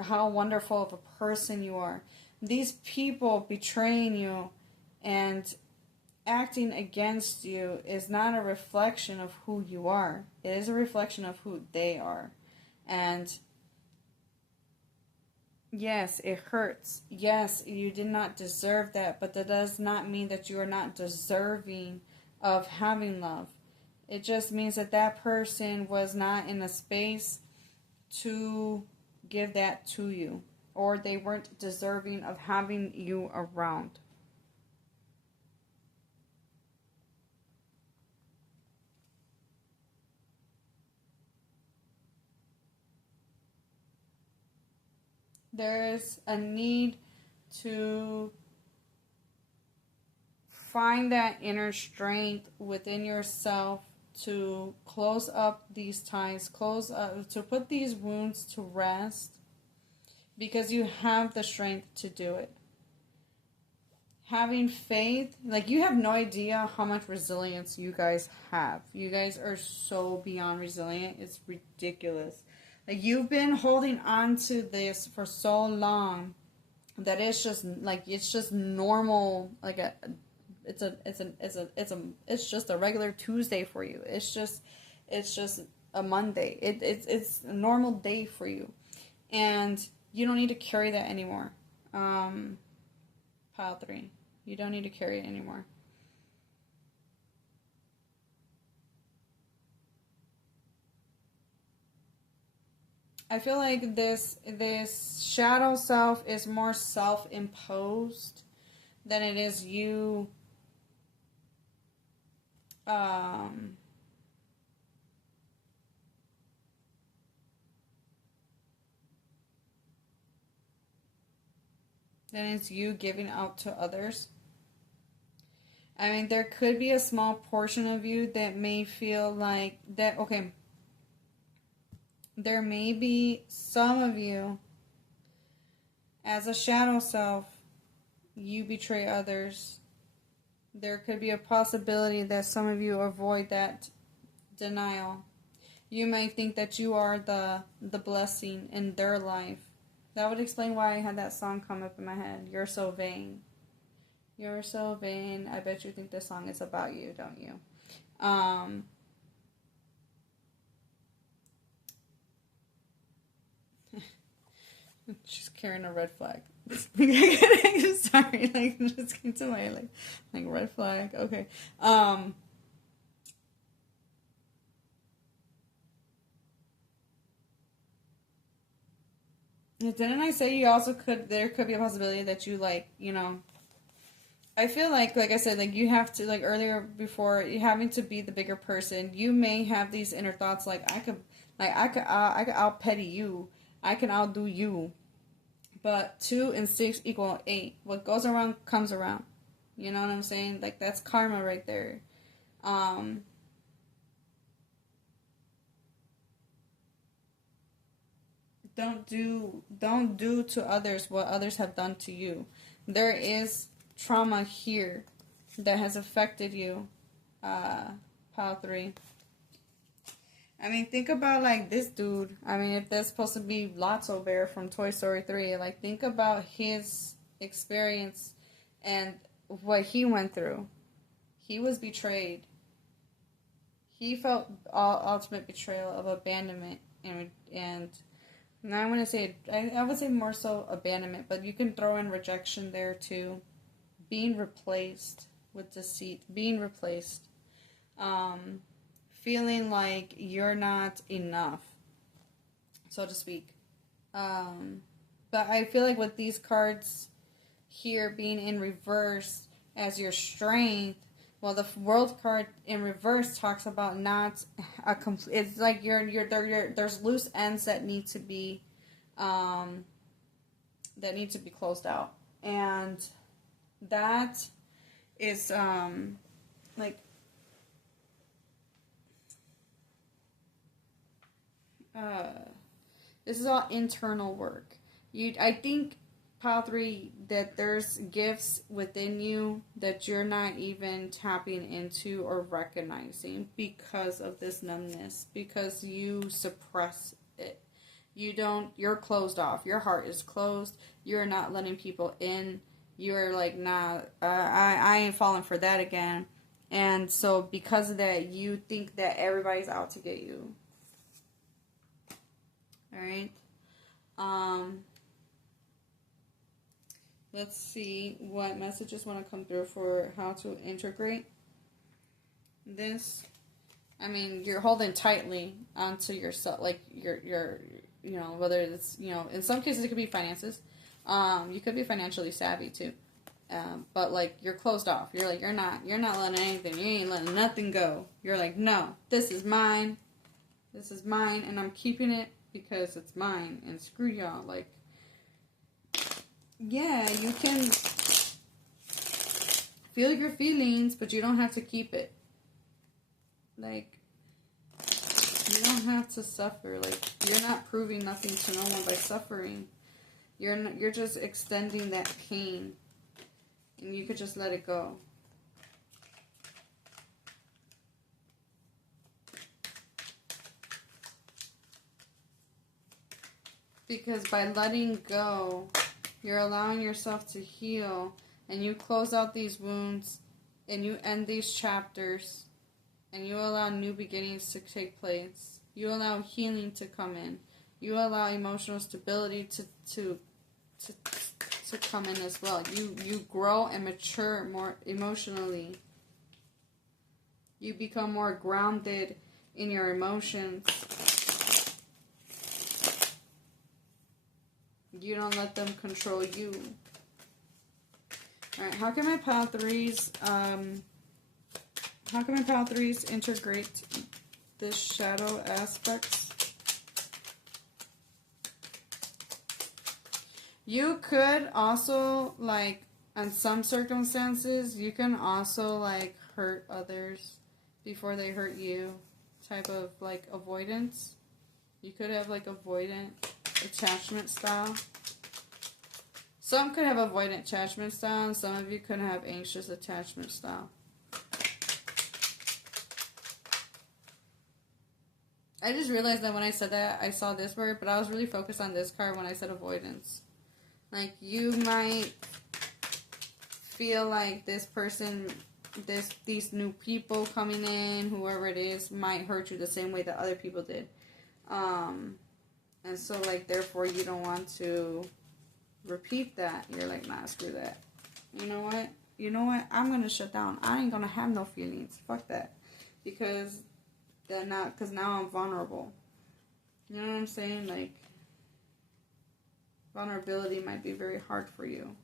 how wonderful of a person you are. These people betraying you and acting against you is not a reflection of who you are. It is a reflection of who they are. And yes, it hurts. Yes, you did not deserve that, but that does not mean that you are not deserving of having love. It just means that that person was not in a space to give that to you, or they weren't deserving of having you around. There's a need to find that inner strength within yourself to close up these ties, to put these wounds to rest, because you have the strength to do it. Having faith, like, you have no idea how much resilience you guys have. You guys are so beyond resilient. It's ridiculous. Like, you've been holding on to this for so long that it's just normal. Like, it's just a regular Tuesday for you. It's just a Monday. It's a normal day for you, and you don't need to carry that anymore. Pile 3. You don't need to carry it anymore. I feel like this shadow self is more self-imposed than it is you than it's you giving out to others. I mean, there could be a small portion of you that may feel like that, okay, there may be some of you, as a shadow self, you betray others. There could be a possibility that some of you avoid that denial. You might think that you are the blessing in their life. That would explain why I had that song come up in my head. You're so vain. You're so vain. I bet you think this song is about you, don't you? She's carrying a red flag. Sorry, like, just came to my like red flag. Okay. Didn't I say you also there could be a possibility that you, like, you know, I feel like I said, like, you have to, like, earlier before, you having to be the bigger person. You may have these inner thoughts like, I could out petty you. I can outdo you. But 2 and 6 equal 8. What goes around comes around. You know what I'm saying? Like, that's karma right there. Don't do to others what others have done to you. There is trauma here that has affected you. Pile 3. I mean, think about, like, this dude. I mean, if that's supposed to be Lotso Bear from Toy Story 3, like, think about his experience and what he went through. He was betrayed. He felt ultimate betrayal of abandonment, and now I want to say, I would say more so abandonment, but you can throw in rejection there too. Being replaced with deceit. Being replaced. Feeling like you're not enough, so to speak. But I feel like with these cards here being in reverse as your strength, well, the world card in reverse talks about not a complete. It's like there's loose ends that need to be closed out, and that is like. This is all internal work. I think, Pile 3, that there's gifts within you that you're not even tapping into or recognizing because of this numbness, because you suppress it. You're closed off. Your heart is closed. You're not letting people in. You're like, nah, I ain't falling for that again. And so because of that, you think that everybody's out to get you. Alright. Let's see what messages want to come through for how to integrate this. I mean, you're holding tightly onto yourself, like your you know, whether it's, you know, in some cases it could be finances. You could be financially savvy too. But like, you're closed off. You're like, you're not letting anything. You ain't letting nothing go. You're like, no, this is mine. This is mine, and I'm keeping it because it's mine, and screw y'all. Like, yeah, you can feel your feelings, but you don't have to keep it. Like, You don't have to suffer. Like, you're not proving nothing to no one by suffering. You're just extending that pain. And you could just let it go. Because by letting go, you're allowing yourself to heal. And you close out these wounds. And you end these chapters. And you allow new beginnings to take place. You allow healing to come in. You allow emotional stability to come in as well. You grow and mature more emotionally. You become more grounded in your emotions. You don't let them control you. Alright, how can my pile threes integrate this shadow aspects? You could also, like, in some circumstances, you can also, like, hurt others before they hurt you. Type of, like, avoidance. You could have, like, avoidant attachment style. Some could have avoidant attachment style, and some of you could have anxious attachment style. I just realized that when I said that, I saw this word, but I was really focused on this card when I said avoidance. Like, you might feel like this person, these new people coming in, whoever it is, might hurt you the same way that other people did. And so, like, therefore, you don't want to repeat that. You're like, nah, screw that. You know what? I'm going to shut down. I ain't going to have no feelings. Fuck that. Because now I'm vulnerable. You know what I'm saying? Like, vulnerability might be very hard for you.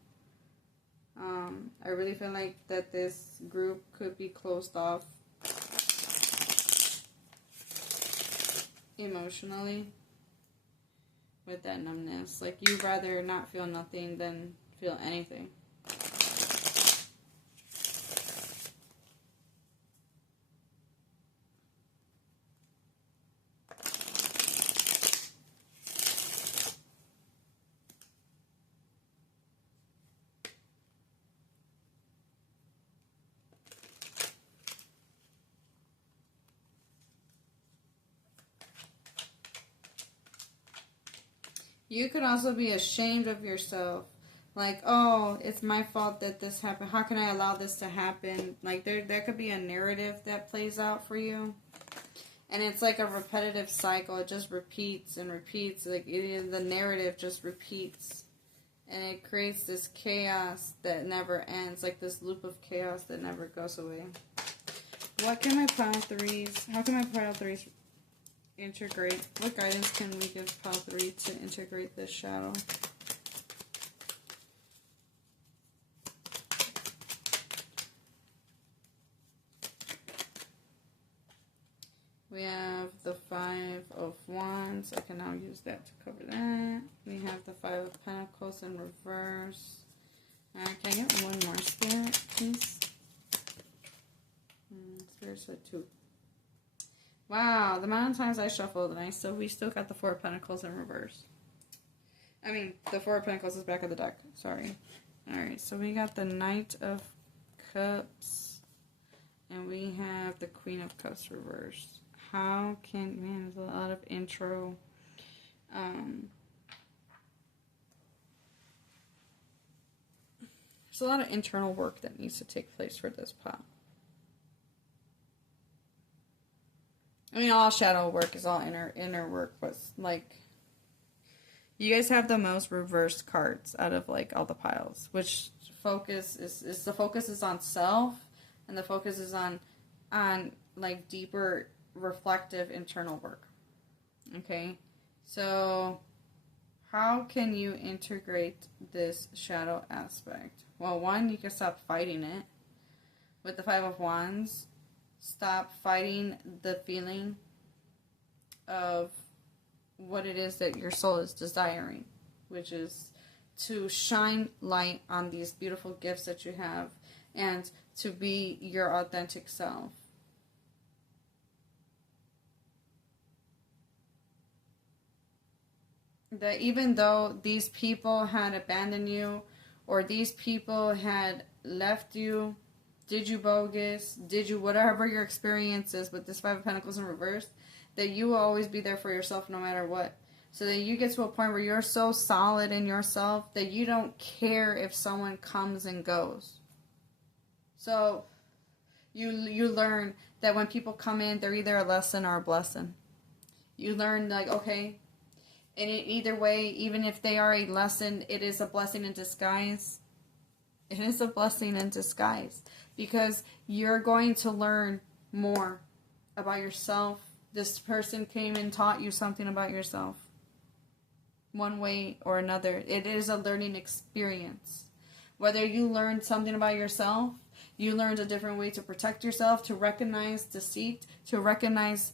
I really feel like that this group could be closed off emotionally with that numbness. Like, you'd rather not feel nothing than feel anything. You could also be ashamed of yourself. Like, oh, it's my fault that this happened. How can I allow this to happen? Like, there could be a narrative that plays out for you. And it's like a repetitive cycle. It just repeats and repeats. Like, the narrative just repeats. And it creates this chaos that never ends. Like this loop of chaos that never goes away. What can my pile threes... How can my pile threes integrate? What guidance can we give pile 3 to integrate this shadow? We have the 5 of Wands. I can now use that to cover that. We have the 5 of Pentacles in reverse. Can I get one more spirit, please? Spirit said 2. Wow, the amount of times I shuffled and we still got the 4 of Pentacles in reverse. I mean, the 4 of Pentacles is back of the deck. Sorry. Alright, so we got the Knight of Cups. And we have the Queen of Cups reversed. Man, there's a lot of intro. There's a lot of internal work that needs to take place for this pile. I mean, all shadow work is all inner work, but, like, you guys have the most reversed cards out of, like, all the piles, which the focus is on self, and the focus is on like, deeper, reflective internal work. Okay? So, how can you integrate this shadow aspect? Well, one, you can stop fighting it. With the 5 of Wands, stop fighting the feeling of what it is that your soul is desiring, which is to shine light on these beautiful gifts that you have and to be your authentic self. that even though these people had abandoned you, or these people had left you, did you bogus, did you whatever your experience is with this Five of Pentacles in reverse, that you will always be there for yourself no matter what. So that you get to a point where you're so solid in yourself that you don't care if someone comes and goes. So you learn that when people come in, they're either a lesson or a blessing. You learn, like, okay, and either way, even if they are a lesson, it is a blessing in disguise. It is a blessing in disguise. Because you're going to learn more about yourself. This person came and taught you something about yourself. One way or another. It is a learning experience. Whether you learned something about yourself, you learned a different way to protect yourself, to recognize deceit, to recognize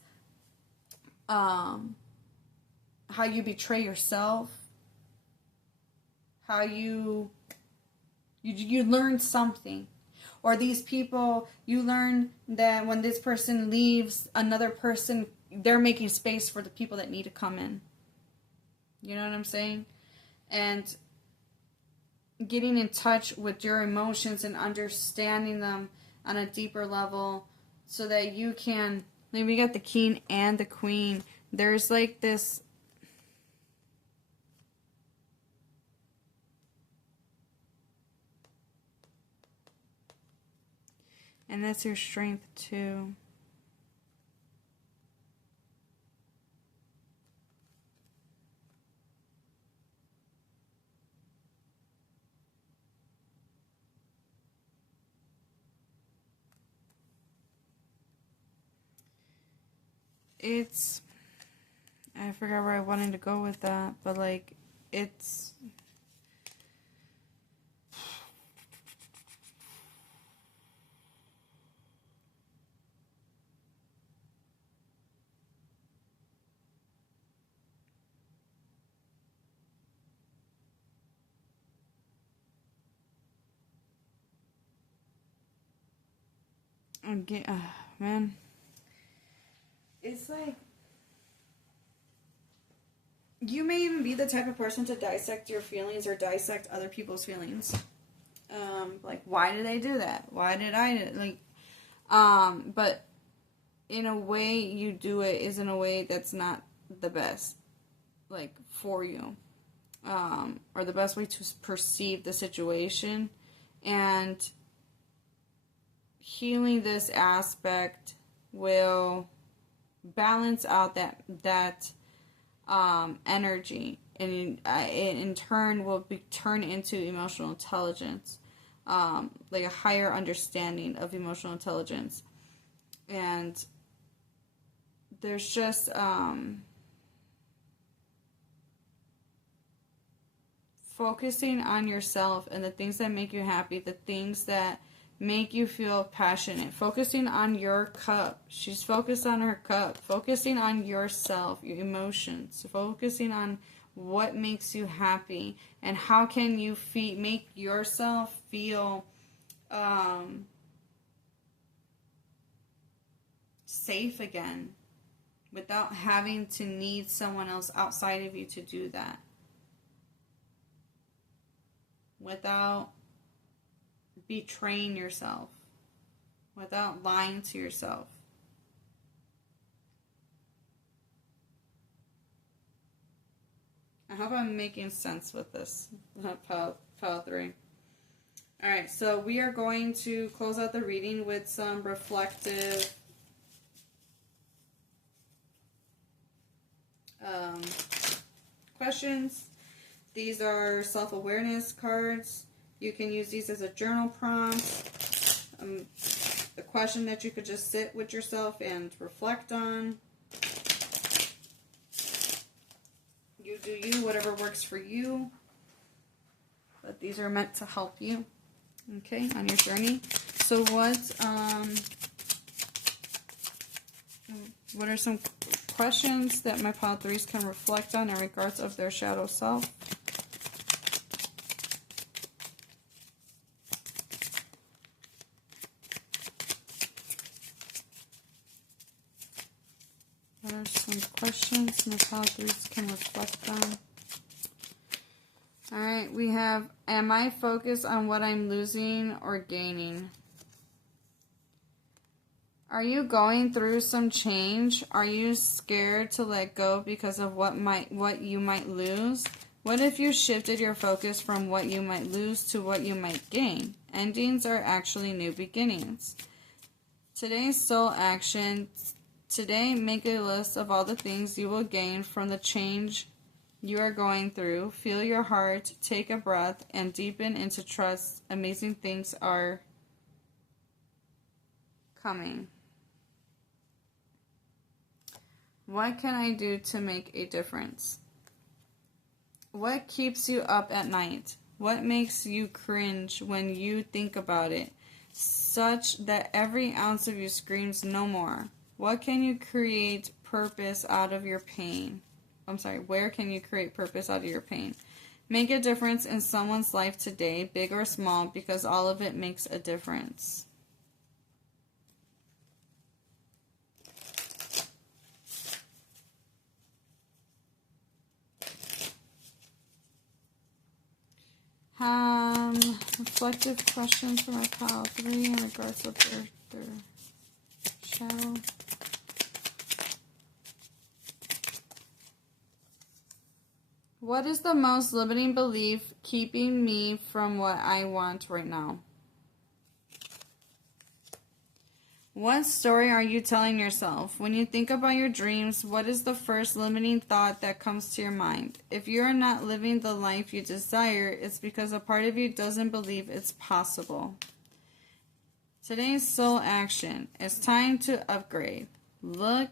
how you betray yourself, how you learn something. Or these people, you learn that when this person leaves, another person, they're making space for the people that need to come in. You know what I'm saying? And getting in touch with your emotions and understanding them on a deeper level so that you can, like, we got the king and the queen. There's like this, and that's your strength too. It's, I forgot where I wanted to go with that, but like, it's, again, man, it's like, you may even be the type of person to dissect your feelings or dissect other people's feelings. Like, why did they do that? Why did I, like, but in a way you do it is in a way that's not the best, like, for you, or the best way to perceive the situation. And healing this aspect will balance out that energy, and it in turn will turn into emotional intelligence, like a higher understanding of emotional intelligence. And there's just focusing on yourself and the things that make you happy, the things that make you feel passionate, focusing on your cup. She's focused on her cup, focusing on yourself, your emotions, focusing on what makes you happy, and how can you make yourself feel safe again without having to need someone else outside of you to do that, without betraying yourself, without lying to yourself. I hope I'm making sense with this, pile 3. Alright, so we are going to close out the reading with some reflective questions. These are self-awareness cards. You can use these as a journal prompt. A question that you could just sit with yourself and reflect on. You do you, whatever works for you. But these are meant to help you, okay, on your journey. So what are some questions that my pile 3s can reflect on in regards of their shadow self? What are some questions my pile 3s can reflect on? All right, we have, am I focused on what I'm losing or gaining? Are you going through some change? Are you scared to let go because of what you might lose? What if you shifted your focus from what you might lose to what you might gain? Endings are actually new beginnings. Today's soul action. Today, make a list of all the things you will gain from the change you are going through. Feel your heart, take a breath, and deepen into trust. Amazing things are coming. What can I do to make a difference? What keeps you up at night? What makes you cringe when you think about it, such that every ounce of you screams no more? What can you create purpose out of your pain? Where can you create purpose out of your pain? Make a difference in someone's life today, big or small, because all of it makes a difference. Reflective questions from our pile 3 in regards to their shadow. What is the most limiting belief keeping me from what I want right now? What story are you telling yourself? When you think about your dreams, what is the first limiting thought that comes to your mind? If you are not living the life you desire, it's because a part of you doesn't believe it's possible. Today's soul action. It's time to upgrade. Look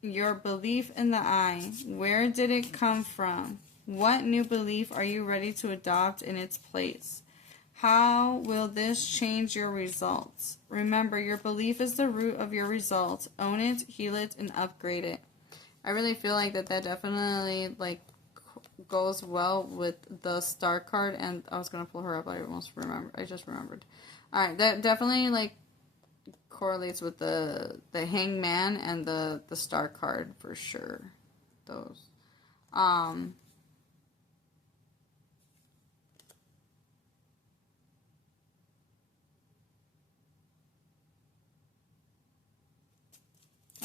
your belief in the eye. Where did it come from? What new belief are you ready to adopt in its place? How will this change your results? Remember, your belief is the root of your results. Own it, heal it, and upgrade it. I really feel like that definitely goes well with the star card, and I was gonna pull her up. I just remembered. All right, that definitely correlates with the hangman and the star card for sure. Those.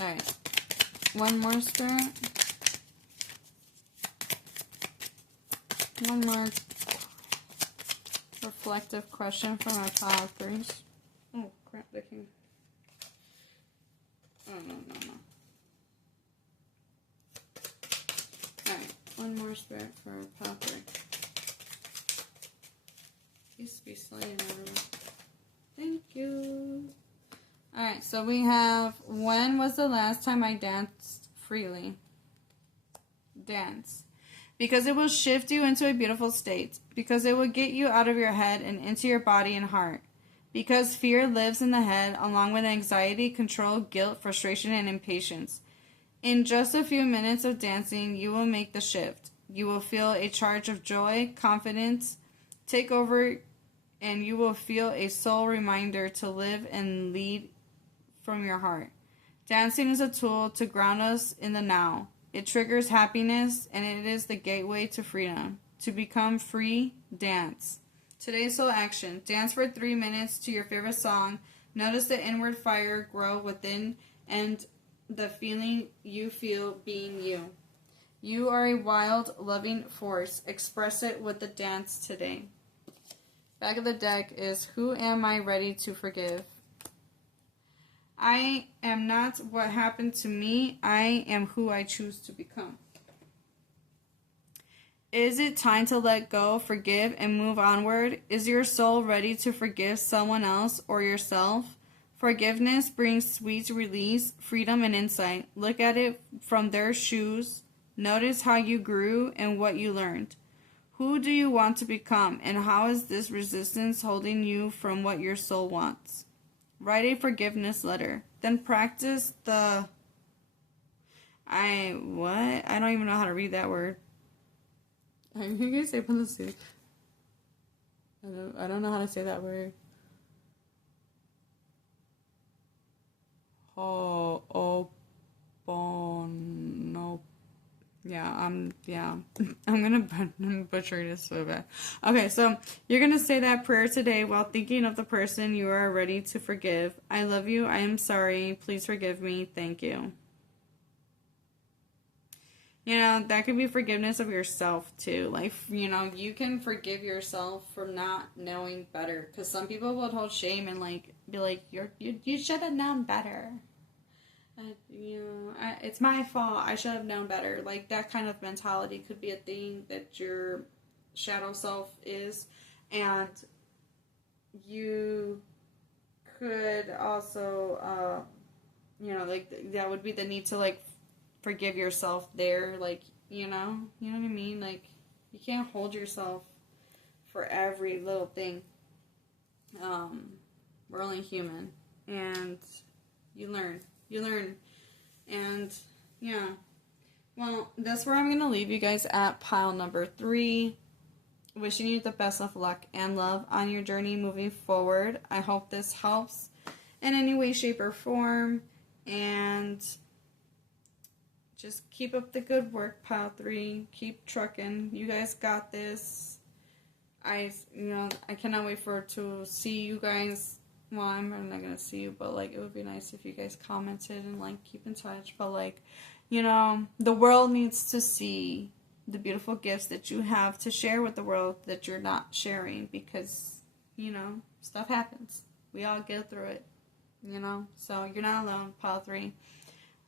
Alright, one more spirit. One more reflective question from our pile of 3s. Oh, crap, they came. Oh, no. Alright, one more spirit for our pile of 3. Used to be sliding everywhere. Thank you. Alright, so we have, when was the last time I danced freely? Dance. Because it will shift you into a beautiful state. Because it will get you out of your head and into your body and heart. Because fear lives in the head, along with anxiety, control, guilt, frustration, and impatience. In just a few minutes of dancing, you will make the shift. You will feel a charge of joy, confidence, take over, and you will feel a soul reminder to live and lead from your heart. Dancing is a tool to ground us in the now. It triggers happiness, and it is the gateway to freedom. To become free, dance. Today's soul action. Dance for 3 minutes to your favorite song. Notice the inward fire grow within and the feeling you feel being you. You are a wild, loving force. Express it with the dance today. Back of the deck is, who am I ready to forgive? I am not what happened to me. I am who I choose to become. Is it time to let go, forgive, and move onward? Is your soul ready to forgive someone else or yourself? Forgiveness brings sweet release, freedom, and insight. Look at it from their shoes. Notice how you grew and what you learned. Who do you want to become, and how is this resistance holding you from what your soul wants? Write a forgiveness letter. Then practice the... I don't even know how to read that word. I'm going to say Palestine. I don't know how to say that word. No. yeah, I'm gonna butcher this so bad. Okay, so you're gonna say that prayer today while thinking of the person you are ready to forgive. I love you. I am sorry. Please forgive me. Thank you. That could be forgiveness of yourself too. Like, you can forgive yourself for not knowing better. Because some people will hold shame and like be like, you should have known better. It's my fault. I should have known better. Like, that kind of mentality could be a thing that your shadow self is. And you could also, like, that would be the need to, like, forgive yourself there. Like, you know what I mean? Like, you can't hold yourself for every little thing. We're only human. And you learn. And yeah, well, that's where I'm going to leave you guys at pile number 3. Wishing you the best of luck and love on your journey moving forward. I hope this helps in any way, shape, or form. And just keep up the good work, pile 3. Keep trucking. You guys got this. I cannot wait to see you guys. Well, I'm not going to see you, but, like, it would be nice if you guys commented and, like, keep in touch. But, like, the world needs to see the beautiful gifts that you have to share with the world that you're not sharing because, stuff happens. We all go through it, So you're not alone, pile 3.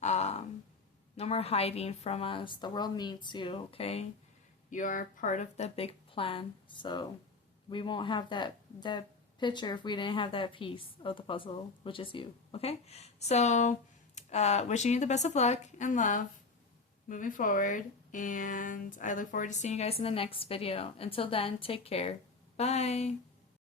No more hiding from us. The world needs you, okay? You are part of the big plan, so we won't have that picture if we didn't have that piece of the puzzle, which is you, okay? So, wishing you the best of luck and love moving forward, and I look forward to seeing you guys in the next video. Until then, take care. Bye!